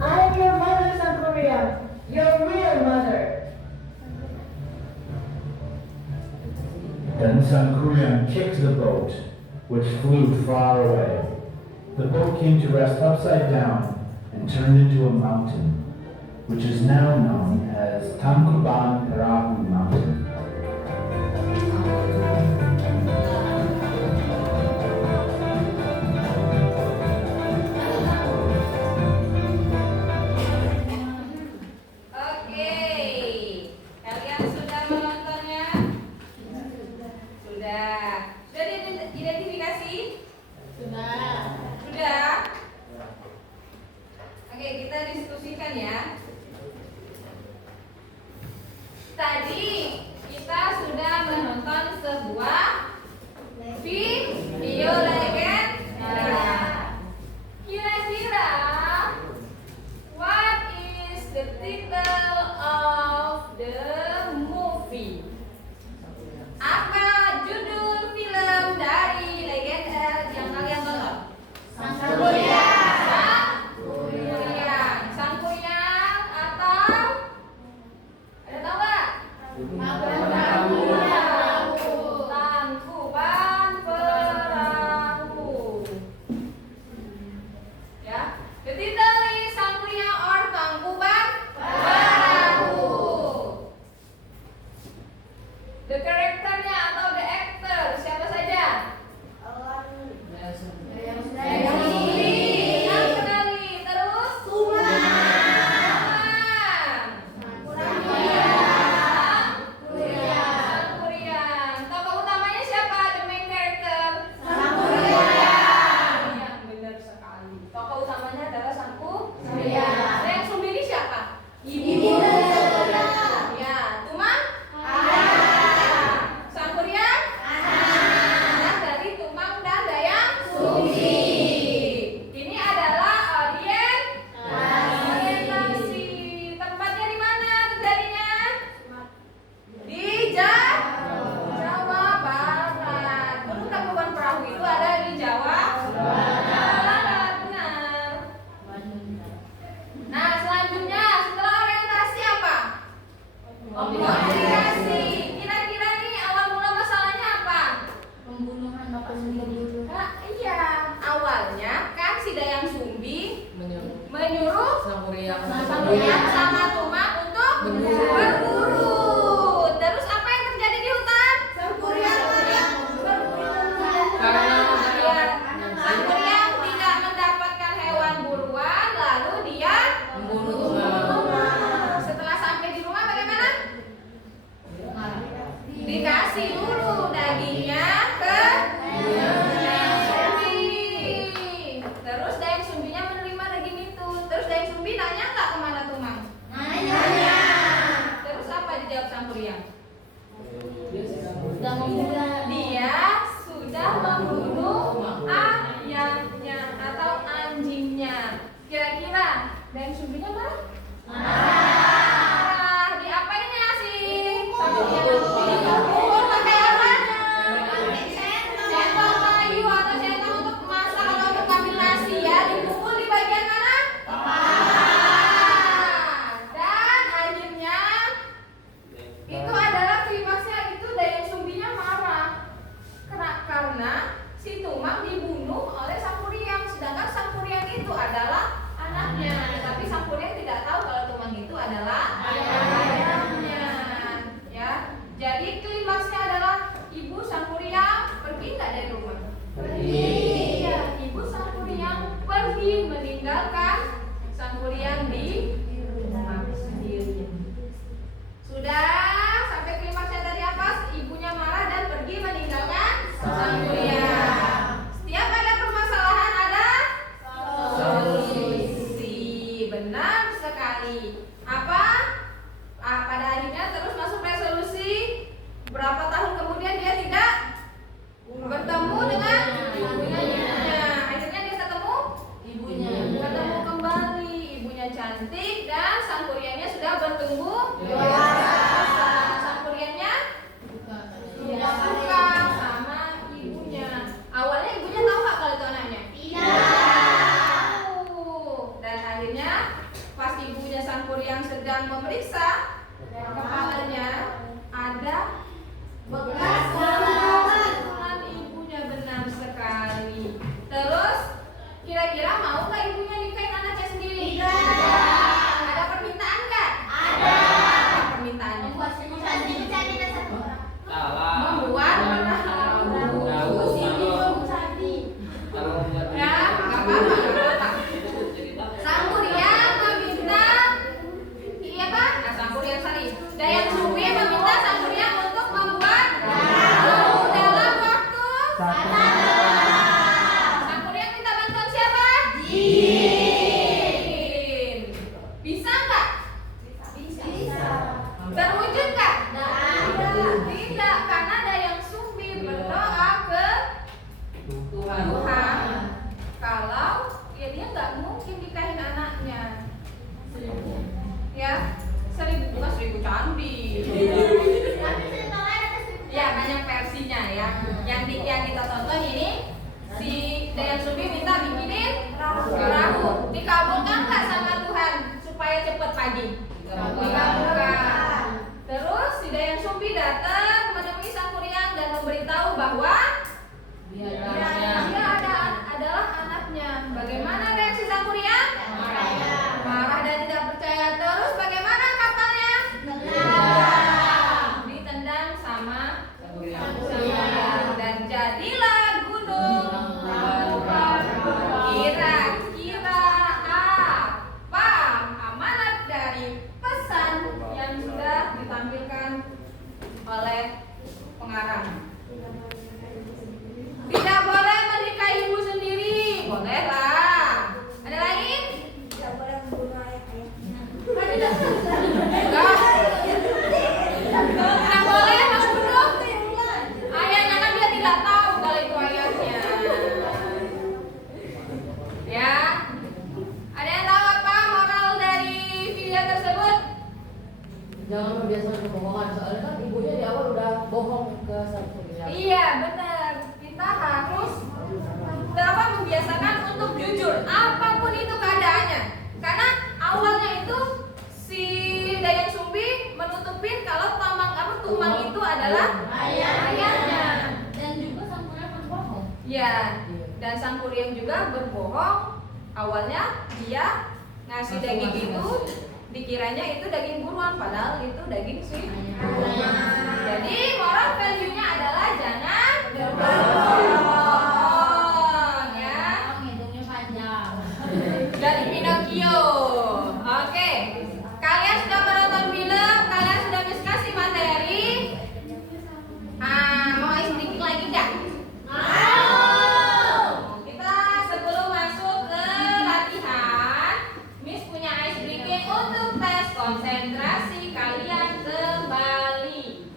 I'm your mother, Sankurian, your real mother. Then Sankurian kicked the boat, which flew far away. The boat came to rest upside down and turned into a mountain, which is now known as Tangkuban Perahu Mountain. Oke, kalian sudah menontonnya? Sudah. Sudah diidentifikasi? Sudah. Oke, kita diskusikan ya. Tadi kita sudah menonton sebuah video legenda. Kira-kira what is the title of the movie? Apa judul film dari legenda yang kalian tonton? Sangkuriang. Sangkuriang atau ada tahu nggak? Sang Kuryang sama Tumang untuk berburu. Terus apa yang terjadi di hutan? Sang Kuryang tidak mendapatkan hewan buruan, lalu dia memburu. Setelah sampai di rumah bagaimana? Dikasih dulu dagingnya ke Dayang Sumbi. Terus Dayang Sumbinya menerima daging itu. Terus Dayang Sumbi nanya nggak kemana Tumang? Nanya. Terus apa dijawab Sang Kuryang? Dia sudah membunuh ayamnya atau anjingnya. Kira-kira Dayang Sumbinya marah? Marah. Diapainnya sih? Dipukul pakai apa? Sendok kayu atau sendok untuk masak atau untuk ngambil nasi ya. Dipukul di bagian mana? Dan akhirnya itu adalah klimaksnya, itu Dayang Sumbinya marah karena si Tumang dibunuh oleh Sang Kuryang, sedangkan Sang Kuryang itu adalah anaknya, tapi Sang Kuryang tidak tahu kalau Tumang itu adalah ayahnya. Ya, jadi klimaksnya adalah ibu Sang Kuryang pergi nggak dari rumah? Pergi. Iya, ibu Sang Kuryang pergi meninggalkan Sang Kuryang di rumah sendiri. Sudah sampai klimaksnya tadi apa? Ibunya marah dan pergi meninggalkan Sang Kuryang. Setiap ada permasalahan ada solusi. Benar sekali. Apa? Pada akhirnya terus masuk resolusi. Berapa tahun kemudian dia tidak bertemu dengan ibunya. Akhirnya dia ketemu ibunya. Ketemu kembali. Ibunya cantik dan Sang Kuryangnya sudah bertumbuh dewasa. Sang Kuryangnya tidak suka sama ibunya. Awalnya ibunya tahu nggak kalau itu anaknya? Tahu. Dan akhirnya pas ibunya Sang Kuryang sedang memeriksa kepalanya, ada bekas tangan ibunya. Benar sekali. Terus kira-kira mau nggak ibunya nikahin anaknya sendiri? Ada permintaan nggak? Ada. Apa permintaannya? Membuat ya, nggak apa-apa. Sang Kuryang meminta, iya Pak? Nah, Sang Kuryang sorry. Dayang Sumbi meminta Sang Kuryang untuk membuat gaun dalam waktu Sang Kuryang minta bantuan siapa? Jin. Bisa nggak? Bisa. Terwujud nggak? Tidak, karena Dayang Sumbi berdoa ke Tuhan kalau ya dia nggak mungkin nikahin anaknya. Ya, 1000 bukan 1000 candi. Ya, banyak versinya ya. Yang kita tonton ini si Dayang Sumbi minta bikinin perahu. Dikabulkan nggak sama Tuhan supaya cepet pagi? Dikabulkan. Terus si Dayang Sumbi datang menemui Sang Kuryang dan memberitahu bahwa dia adalah anaknya. Bagaimana reaksi Sang Kuryang? Marah dan tidak percaya. Terus bagaimana kapalnya? Ditendang sama Sang Kuryang. Dan jadilah gunung. Kira-kira apa amanat dari pesan yang sudah ditampilkan oleh pengarang? Tidak boleh menikahi ibu sendiri. Boleh lah. Ada lain? Tidak boleh membunuh ayah-ayahnya. Tidak boleh membunuh ayahnya, kan dia tidak tahu kalau itu ayahnya. Ya. Ada yang tahu apa moral dari video tersebut? Jangan membiasakan kebohongan, soalnya kan ibunya di awal udah bohong ke Sang Kuryang. Iya, benar. Kita harus membiasakan untuk jujur apapun itu keadaannya. Karena awalnya itu si Dayang Sumbi menutupin kalau Tumang itu adalah ayahnya. Dan juga Sang Kuryang berbohong. Ya, dan Sang Kuryang juga berbohong. Awalnya dia Nah, si daging itu dikiranya itu daging buruan, padahal itu daging sih. Jadi moral value-nya adalah jangan berbohong ya. Hidungnya panjang. Dari Pinocchio. Oke. Kalian sudah menonton film, kalian sudah diskusi materi. Mau sedikit lagi enggak? Kita sebelum masuk ke latihan, Miss punya ice breaking untuk tes konsentrasi kalian kembali.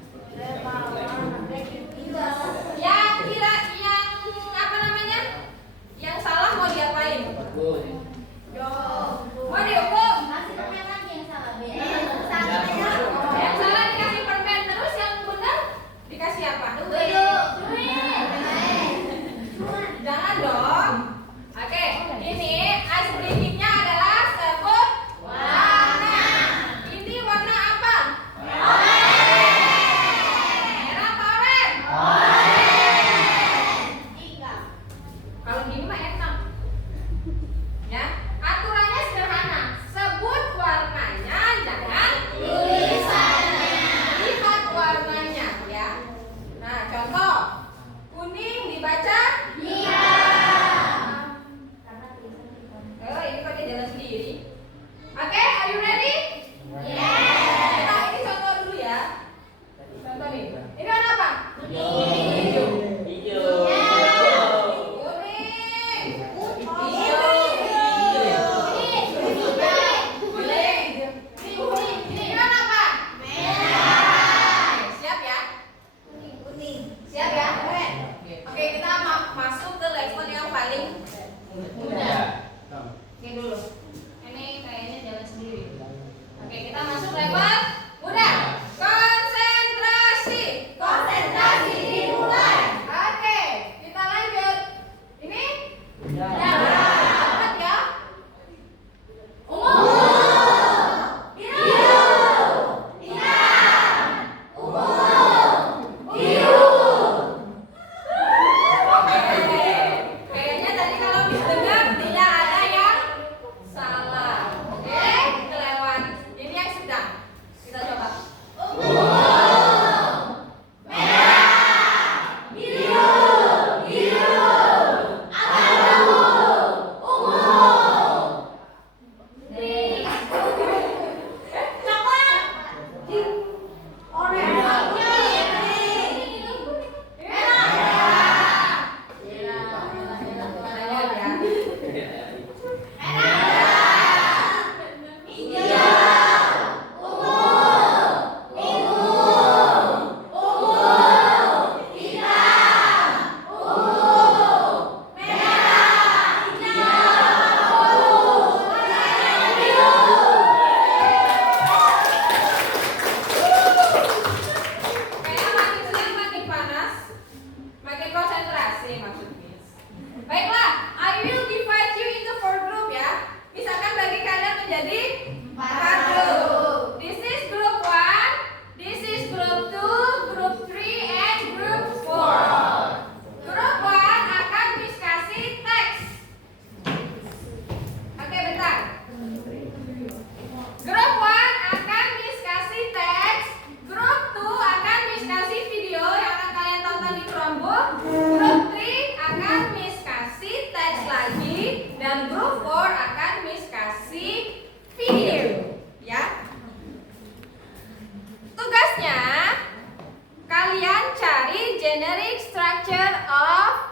Yang apa namanya? Yang salah mau diapain? Mau dihukum? Yang salah dikasih permen, terus yang benar dikasih apa? Jangan dong. Oke, ini ice breakingnya adalah sebut warna. Ini warna apa? Merah apa oranye? Kalau gini mah enak. Ya, aturannya sederhana. Sebut warnanya, jangan tulisannya. Lihat warnanya ya. Nah, contoh kuning dibaca iya. Oh, ini kok dia jalan sendiri. Oke, are you ready? Kita ini contoh dulu ya. Contoh nih. Ini warna apa? Hijau. Siap ya? Oke, kita masuk ke level yang paling mudah. Oke dulu. Ini kayaknya jalan sendiri. Oke, kita masuk level mudah. Konsentrasi. Konsentrasi dimulai. Oke, kita lanjut. Ini? Cepat ya. Ungu. Kayaknya tadi kalau dengar tidak ada yang salah. Oke, kelewat. Ini yang sedang. Kita coba. Kayaknya makin siang makin panas, makin konsentrasi maksudnya. Baiklah, I will divide you into 4 group ya. Misalkan bagi kalian menjadi 4 group. This is group 1, this is group 2, group 3, and group 4. Group 1 akan Miss kasih teks. Oke, bentar. Group 1 akan Miss kasih teks. Group 2 akan Miss kasih video yang akan kalian tonton di Chromebook. Group 3 akan Miss kasih teks lagi. Dan group 4 akan Miss kasih video. Ya. Tugasnya kalian cari generic structure of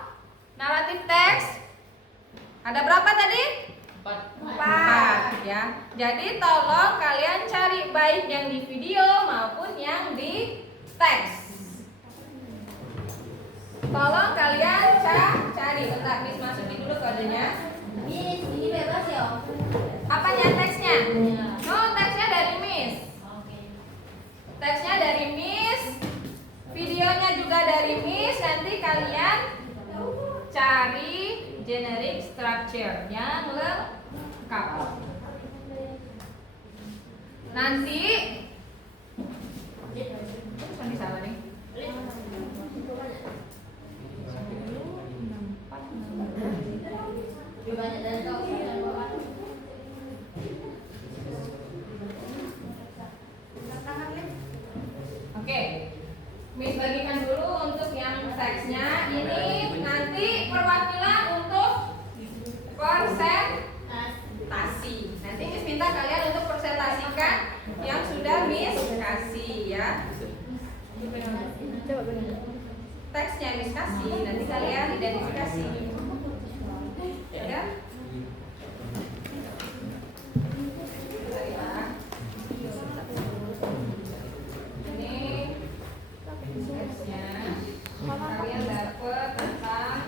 narrative text. Ada berapa tadi? 4 ya. Jadi tolong kalian cari baik yang di video maupun yang di teks. Tolong kalian cari. Bentar, Miss masukin dulu kodenya. Ini bebas ya, Om? Apanya teksnya? No, teksnya dari Miss. Teksnya dari Miss. Videonya juga dari Miss. Nanti kalian cari generic structure yang lengkap. Nanti ini salah nih. Lebih banyak dari kau. minta kalian untuk presentasikan yang sudah Miss kasih ya. Teksnya Miss kasih, nanti kalian identifikasi. Ya. Kalian dapat tentang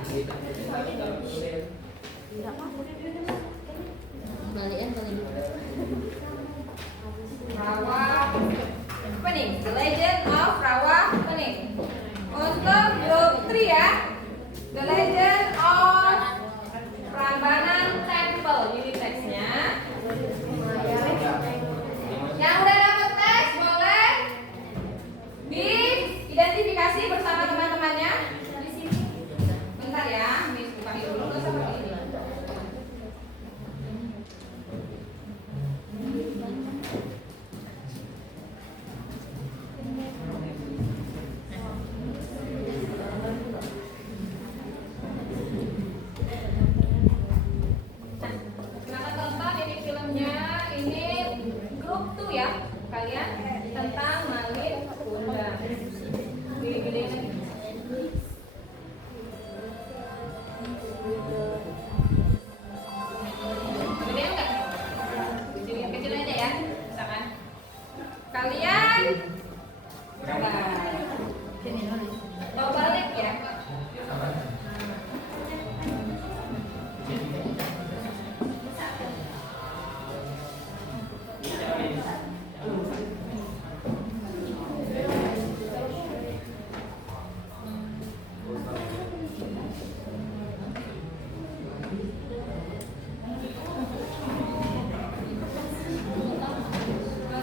rawa pening, The Legend of Rawa Pening. Untuk grup 3 ya, The Legend of Prambanan Temple, unit teksnya. Yang udah dapat teks boleh diidentifikasi bersama teman-temannya. Bentar ya, Miss buka dulu nggak seperti ini. Kenapa tonton ini filmnya? Ini grup 2 ya, kalian tentang Malin Kundang. Pilih-pilih lagi. Gedean nggak? Kecil aja ya, misalkan. Kalian bawa balik ya.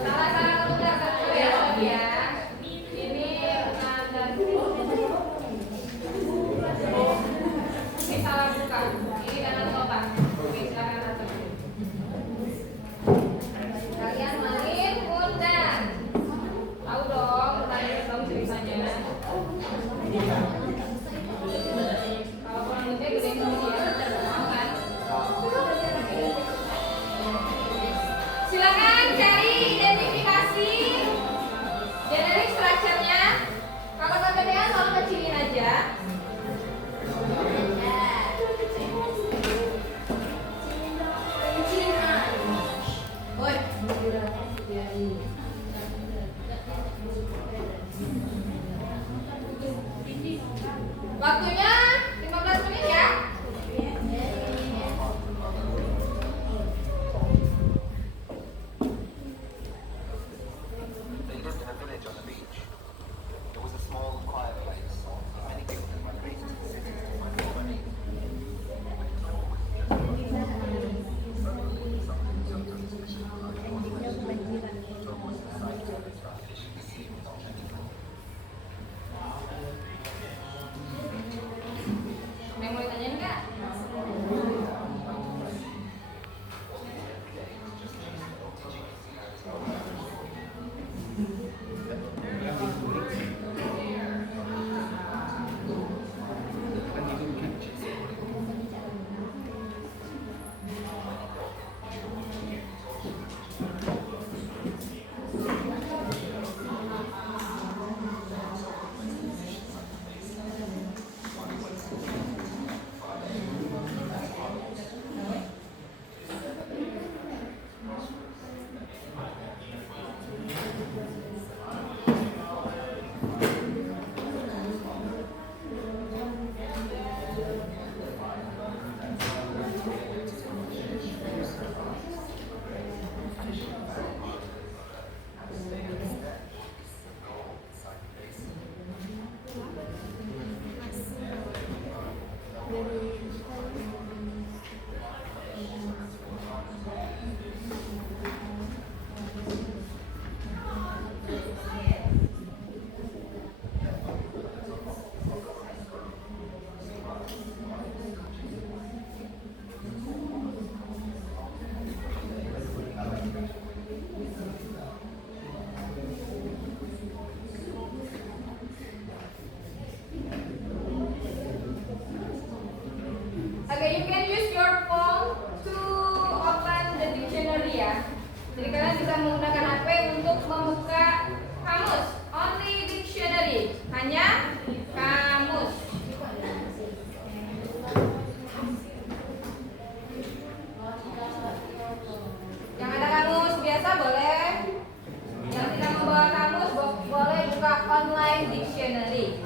Salah kamu belakang ya, ya. Ini ada ini salah buka. Ini kanan kotak. Oke, silakan atur. Kalian Malin Kundang. Tahu dong, tahu ceritanya. Kalau kurang lebih gedein dulu ya. Tahu kan? Silakan cari identifikasi generic structure-nya. Kalau kegedean tolong kecilin aja. Woi, waktunya 15 menit ya. They lived in a village on the beach. It was a small, quiet place. Many people had migrated to the cities to find more money. Yang mulai Jadi kalian bisa menggunakan HP untuk membuka kamus. Only dictionary, hanya kamus. Yang ada kamus biasa boleh. Yang tidak membawa kamus boleh buka online dictionary.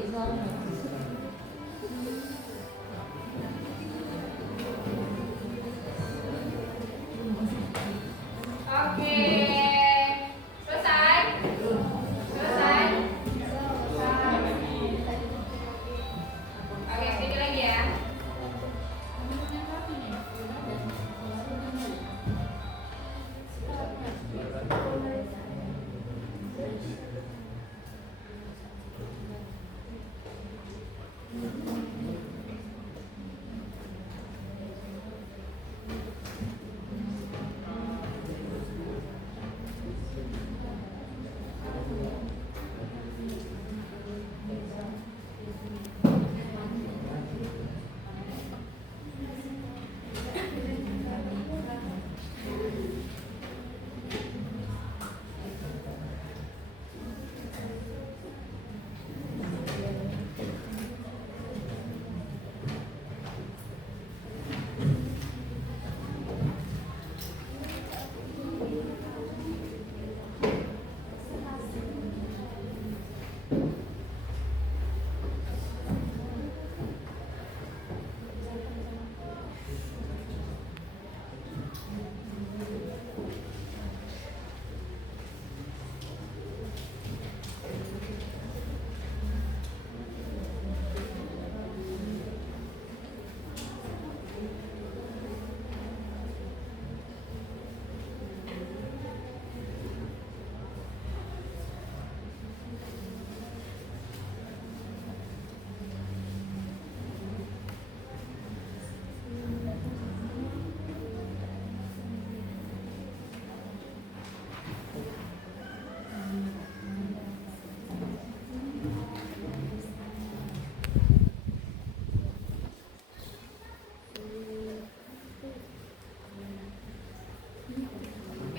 Oke. Selesai? Selesai? Oke, sedikit lagi ya.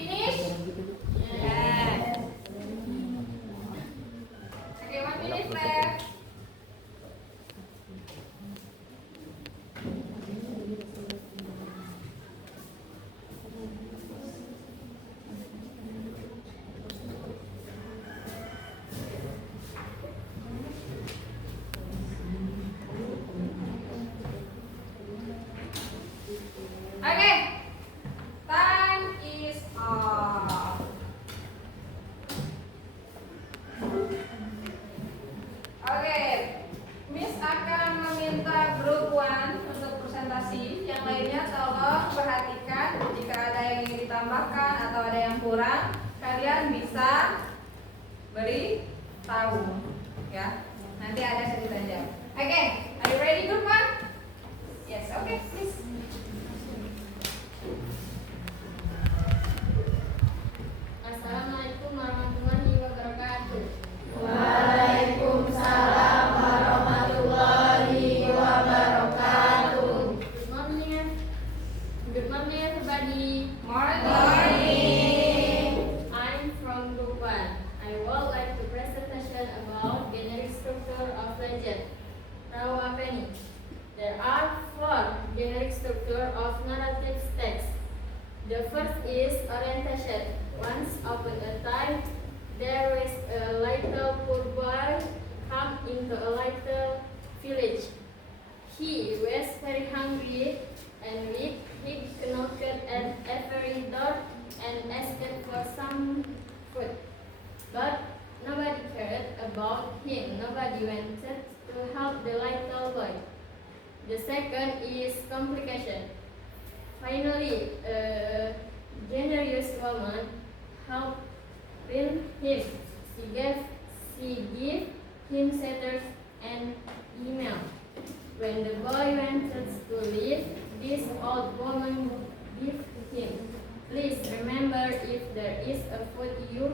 Finish? Yes. Okay, 1 minute left. Okay, time is up. Oke, Miss akan meminta grup 1 untuk presentasi. Yang lainnya tolong perhatikan jika ada yang ingin ditambahkan atau ada yang kurang, kalian bisa beri tahu, ya. Nanti ada sedikit aja. Oke, are you ready group 1? Yes, okay, please. Assalamualaikum warahmatullahi wabarakatuh. Waalaikumsalam warahmatullahi wabarakatuh. Good morning everybody. Morning. I'm from Group 1. I would like to presentation about generic structure of legend. Tahu apa ini? There are 4 generic structure of narrative text. The first is orientation. Once upon a time, there was a little poor boy come into a little village. He was very hungry and weak. He knocked at every door and asked for some food. But nobody cared about him. Nobody wanted to help the little boy. The second is complication. Finally, a generous woman helped him. She gave him letters and email. When the boy wanted to leave, this old woman gave him, "Please remember, if there is a food, you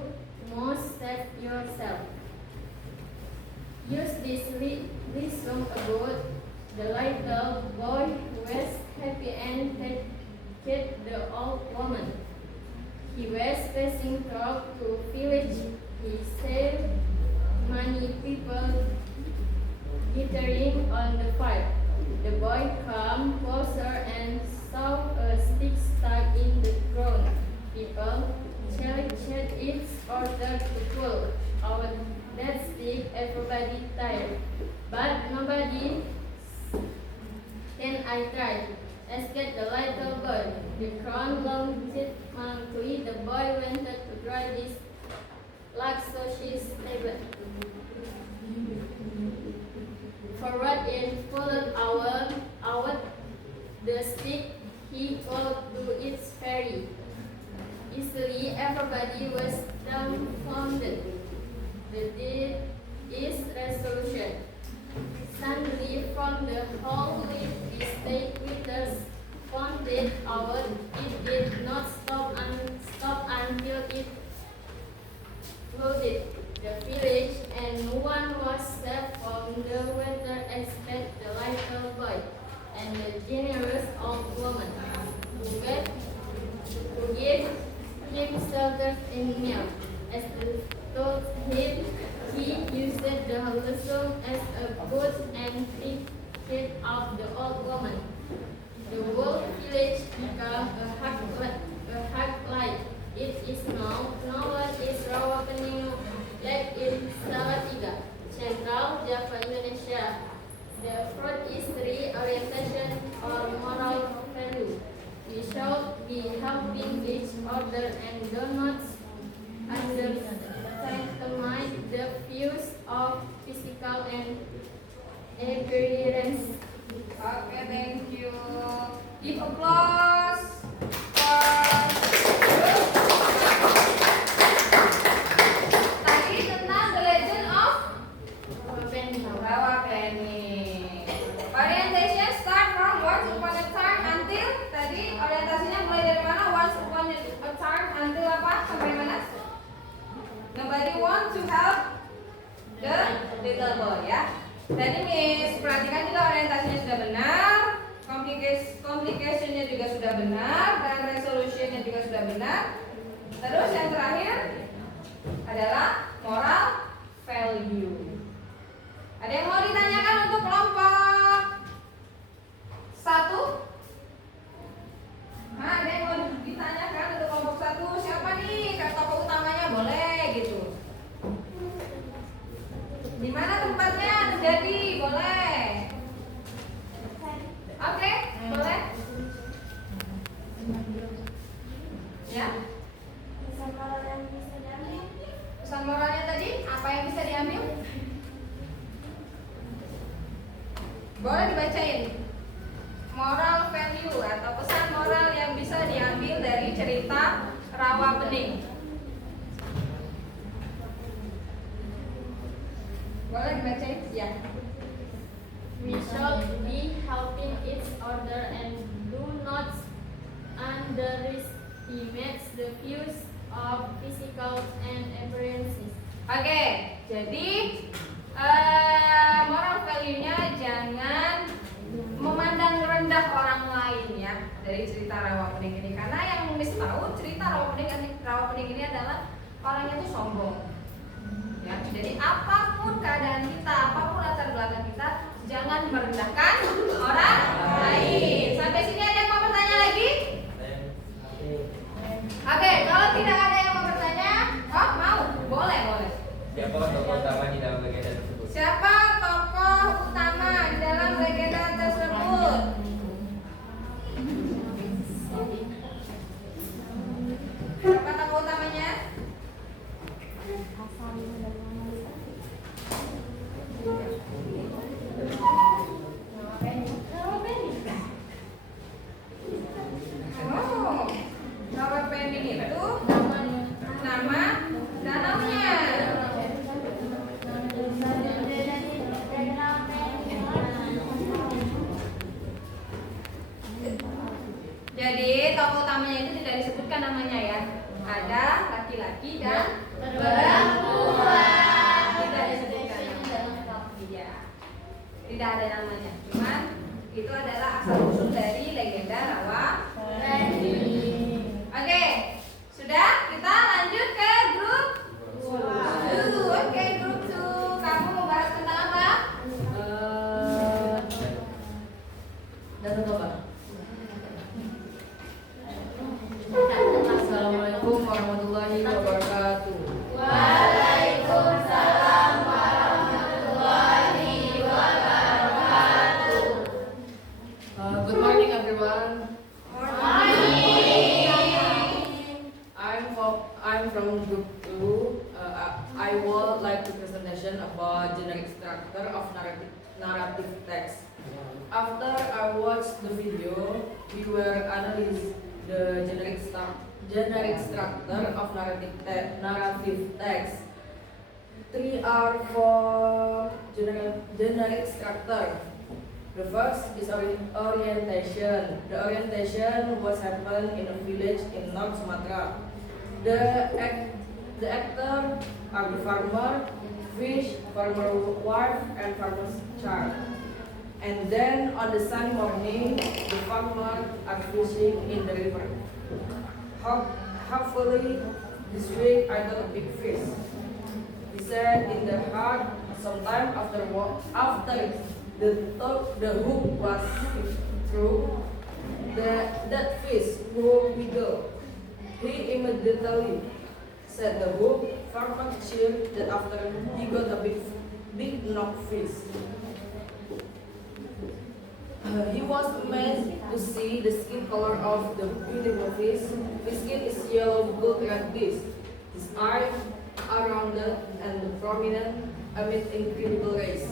must save yourself." Use this wisdom about the little boy who was happy and thanked the old woman. He was passing through to village. He saved many people glittering on the fire. The boy came closer and saw a stick stuck in the ground. People challenged its order to pull out that stick, everybody tired. But nobody. Then I tried. Escaped the little boy. The crown long to it. The boy wanted to try this luxurious table. Forward and followed out the stick. He called to its ferry. Easily, everybody was dumbfounded. The deed is resolution. Suddenly, from the whole the state withers pointed out. It did not stop until it flooded the village, and no one was saved from the water except the little boy and the generous old woman who gave him shelter in milk. As the told him, he used the lesson as a boat and picked up the old woman. The whole village became a hug light. It is now known as Rawapening Lake in Salatiga, Central Java, Indonesia. The fruit is reorientation or moral value. We shall be helping each other and do not underestimate the views of physical and appearance. Okay, thank you. Give applause for tadi tentang The Legend of Rawapening. Orientation start from once upon a time until tadi orientasinya mulai dari mana? Once upon a time until apa? Sampai mana? Nobody want to help the little boy ya. Tadi Miss perhatikan juga orientasinya sudah benar, complication-nya juga sudah benar, dan resolution-nya juga sudah benar. Terus yang terakhir adalah moral value. Ada yang mau ditanyakan untuk kelompok 1? Nah, ada yang mau ditanyakan untuk kelompok 1? Siapa nih? Tokoh utamanya boleh gitu. Di mana tempatnya terjadi? Boleh. Oke, boleh. Ya. Pesan moral yang bisa diambil. Pesan moralnya tadi apa yang bisa diambil? Boleh dibacain. Moral value atau pesan moral yang bisa diambil dari cerita Rawapening. Boleh dibacain? Ya. We shall be helping each other and do not underestimate the views of physical and appearances. Oke, jadi moral value-nya jangan memandang rendah orang lain ya dari cerita Rawapening ini, karena yang Miss tahu cerita Rawapening ini adalah orangnya tuh sombong. Ya, jadi apapun keadaan kita, apapun latar belakang kita, jangan merendahkan orang lain. Sampai sini ada yang mau bertanya lagi? Oke, kalau tidak ada yang mau bertanya, oh mau, boleh. Siapa tokoh utama di dalam legenda tersebut? Siapa tokoh utama di dalam legenda tersebut? Siapa tokoh utamanya? Oh, Rawapening itu nama danaunya. Jadi tokoh utamanya itu tidak disebutkan namanya ya. Ada laki-laki dan perempuan. Tidak disebutkan namanya. Iya. Tidak ada namanya. Cuman itu adalah asal usul dari legenda Rawapening. Oke, sudah kita lanjut ke grup 2. Oke, grup 2. Kamu mau bahas tentang apa? Danau Toba. Assalamualaikum warahmatullahi wabarakatuh. Waalaikumsalam structure of narrative text. After I watched the video, we were analyzing the generic structure of narrative text. 3 are for generic structure. The first is orientation. The orientation was happened in a village in North Sumatra. The actor are the farmer, fish, farmer wife, and farmer's child. And then on the sunny morning, the farmer are fishing in the river. Hopefully, this week I got a big fish. He said in the heart, sometime after the hook was through, that fish hook wiggled. He immediately set the hook. Farmer cheered that after he got a big knock fish. He was amazed to see the skin color of the beautiful fish. His skin is yellow gold like this. His eyes are rounded and prominent amid incredible rays.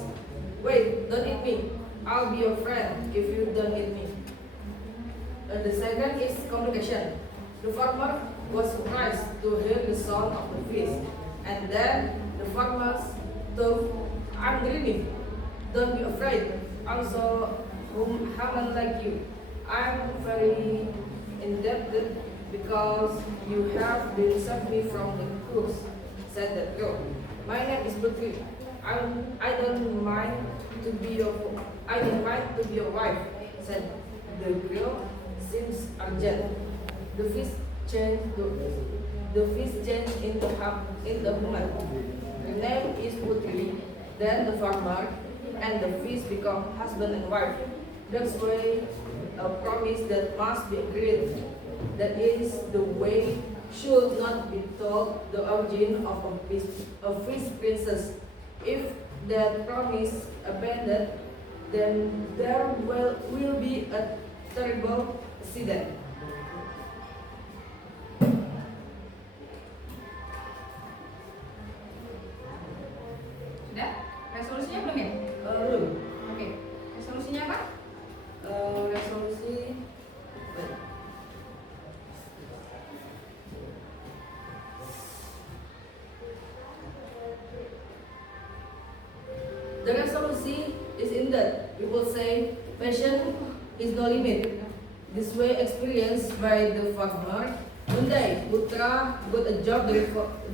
Wait, don't eat me. I'll be your friend if you don't eat me. The second is communication. The farmer was surprised to hear the sound of the fish. And then the farmer told, I'm dreaming. Don't be afraid. I'm so human like you. I'm very indebted because you have been saved me from the cruise, said the girl. My name is Putri. I don't mind to be your wife, said the girl. Seems urgent. The fish changed into human. The name is Putri. Then the farmer and the fish become husband and wife. That's why a promise that must be agreed. That is the way should not be told the origin of a fish princess. If that promise abandoned, then there will be a terrible accident. Sudah? Resolusinya belum ya? Belum. Oke. Resolusinya apa? Resolusi. The resolution is in that we will say passion is no limit. This way experienced by the farmer. One day, Putra got a job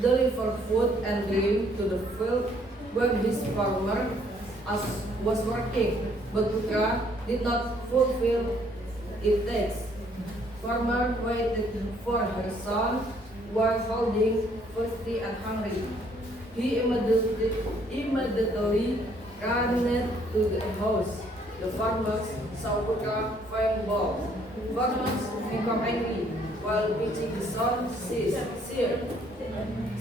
deliver food and drink to the field where his farmer was working, but Putra did not fulfill its task. Farmer waited for her son while holding thirsty and hungry. He immediately ran to the house. The farmers saw Putra find balls. Farmers become angry while pitching the son seared.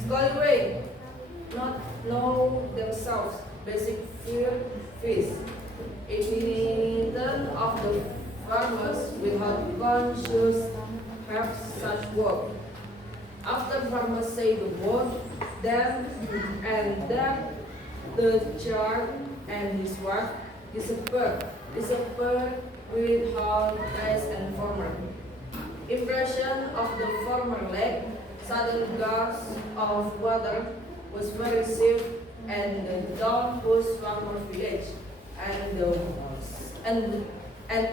Scully Ray not know themselves basic fear fish. 18 of the farmers without conscious have such work. After farmers say the word, then the child and his wife disappear without trace and farmer. Impression of the former lake, sudden gush of water was very safe, and the dawn pushed farmer village, and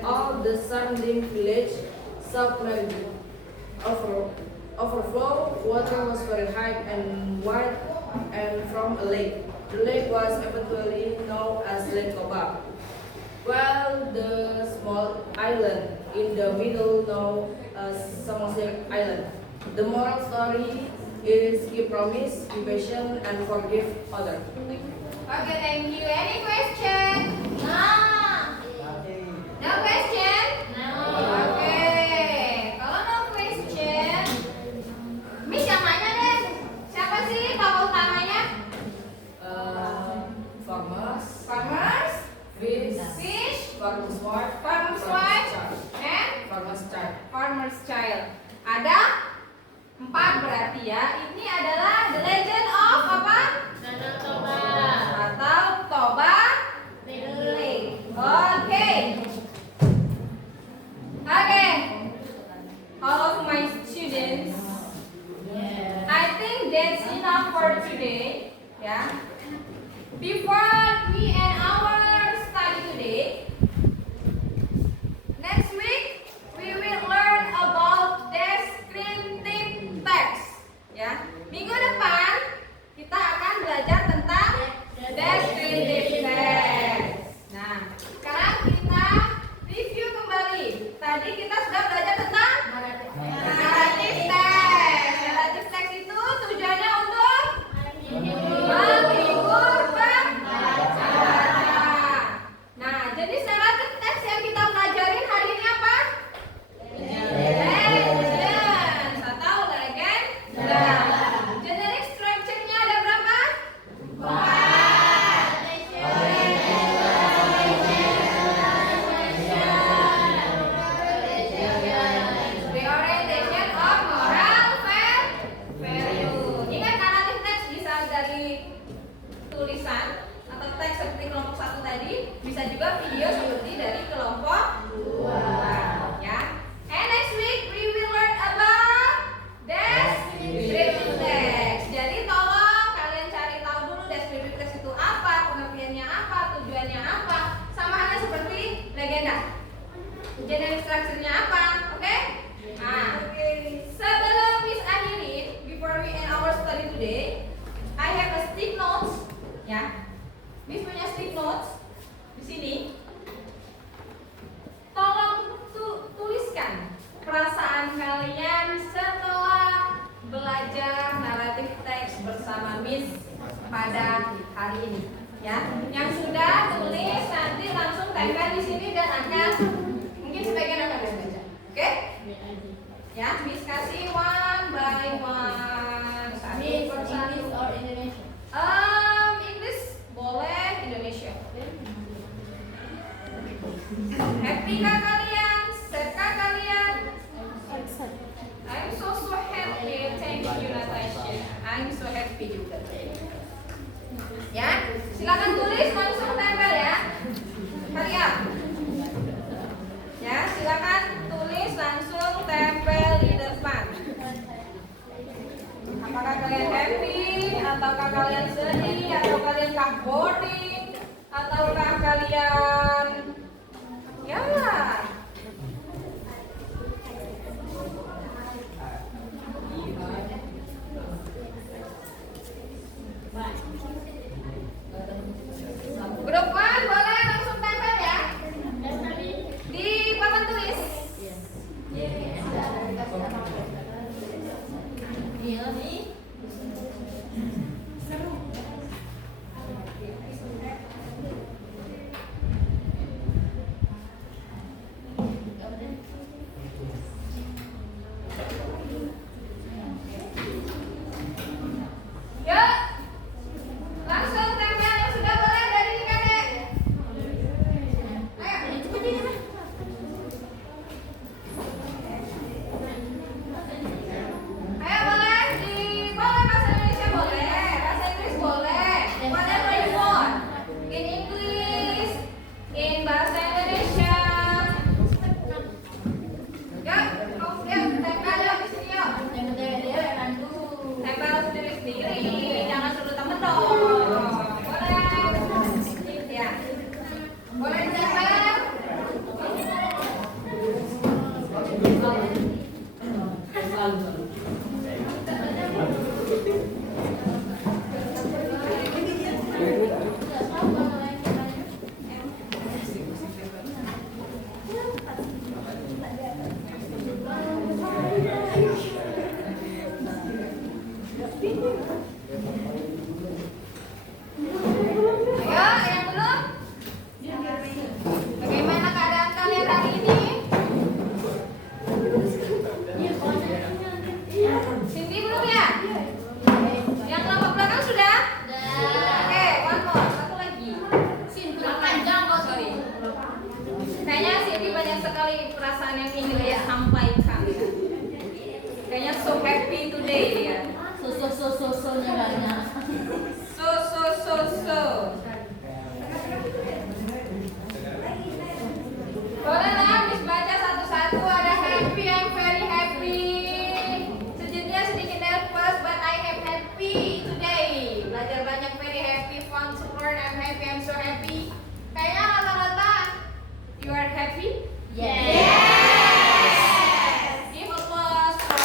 all the surrounding village submerged. Overflow water was very high and wide, and from a lake. The lake was eventually known as Lake Toba, while the small island in the middle known as Samosir Island. The moral story is keep promise, be patient, and forgive others. Thank you. Okay, thank you. Any question? No. No question? No. Okay. Kalau no question, Miss yang nanya deh. Siapa sih tokoh utamanya? Farmers, fish, farmer's wife, farmer's wife, and farmer's child. Ada 4 berarti ya. Ini adalah The Legend of apa? Danau Toba. Atau Toba juga video seperti dari kelompok 2 ya. And next week we will learn about descriptive text. Jadi tolong kalian cari tahu dulu descriptive text itu apa, pengertiannya apa, tujuannya apa, sama halnya seperti legenda. Generic structure-nya apa, oke? Nah, sebelum Miss akhirin, before we end our study today, I have a stick notes, ya. Miss punya stick notes di sini. Tolong tuliskan perasaan kalian setelah belajar naratif teks bersama Miss pada hari ini, ya. Yang sudah tulis nanti langsung tempel di sini dan akan mungkin sebagian akan baca, oke? Ya, Miss kasih one by one. Satu Miss, persatu. English or Indonesia? English boleh, Indonesia. Happy kah kalian? Sad kah kalian? I'm so happy. Thank you Natasha. I'm so happy juga. Ya, silakan tulis langsung tempel ya. Hurry up. Ya, silakan tulis langsung tempel di depan. Apakah kalian happy, ataukah kalian sedih, atau kalian boring, ataukah kalian ya grup one boleh langsung tempel ya di papan tulis. Yuk, langsung tempel yang sudah boleh dari kakek. Ayo, cepet ini. Ayo boleh bahasa Indonesia boleh, bahasa Inggris boleh. Whatever you want. In English, in bahasa Indonesia. Yuk, tempel yuk di sini yuk. Tempel sendiri-sendiri, jangan suruh temen dong. Boleh? Ya. Boleh tempel? Ayo, yang belum? Bagaimana keadaan kalian hari ini? Cindy belum ya? Yang kelompok belakang sudah? Oke, one more, satu lagi. Panjang kok, sorry. Kayaknya Cindy banyak sekali perasaan yang ingin dia sampaikan. Kayaknya so happy today dia. So-nya banyak. So. Bolehlah Miss baca satu-satu. Ada happy, I'm very happy. Sejujurnya sedikit nervous, but I am happy today. Belajar banyak, very happy, fun to learn, I'm happy, I'm so happy. Kayaknya rata-rata you are happy? Yes. Give applause for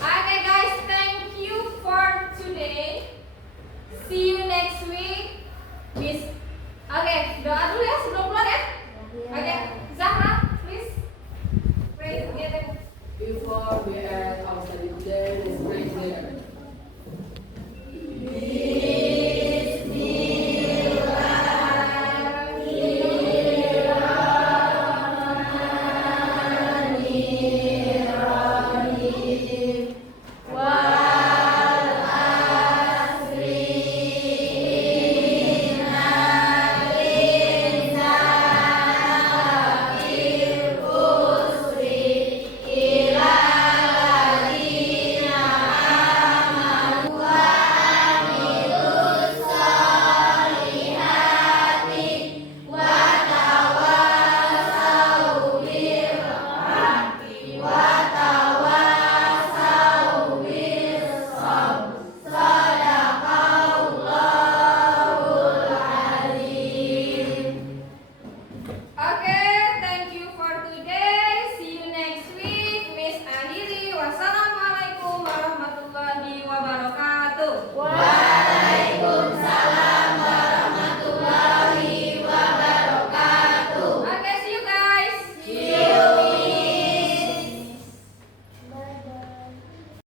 Okay guys, thank you Oke,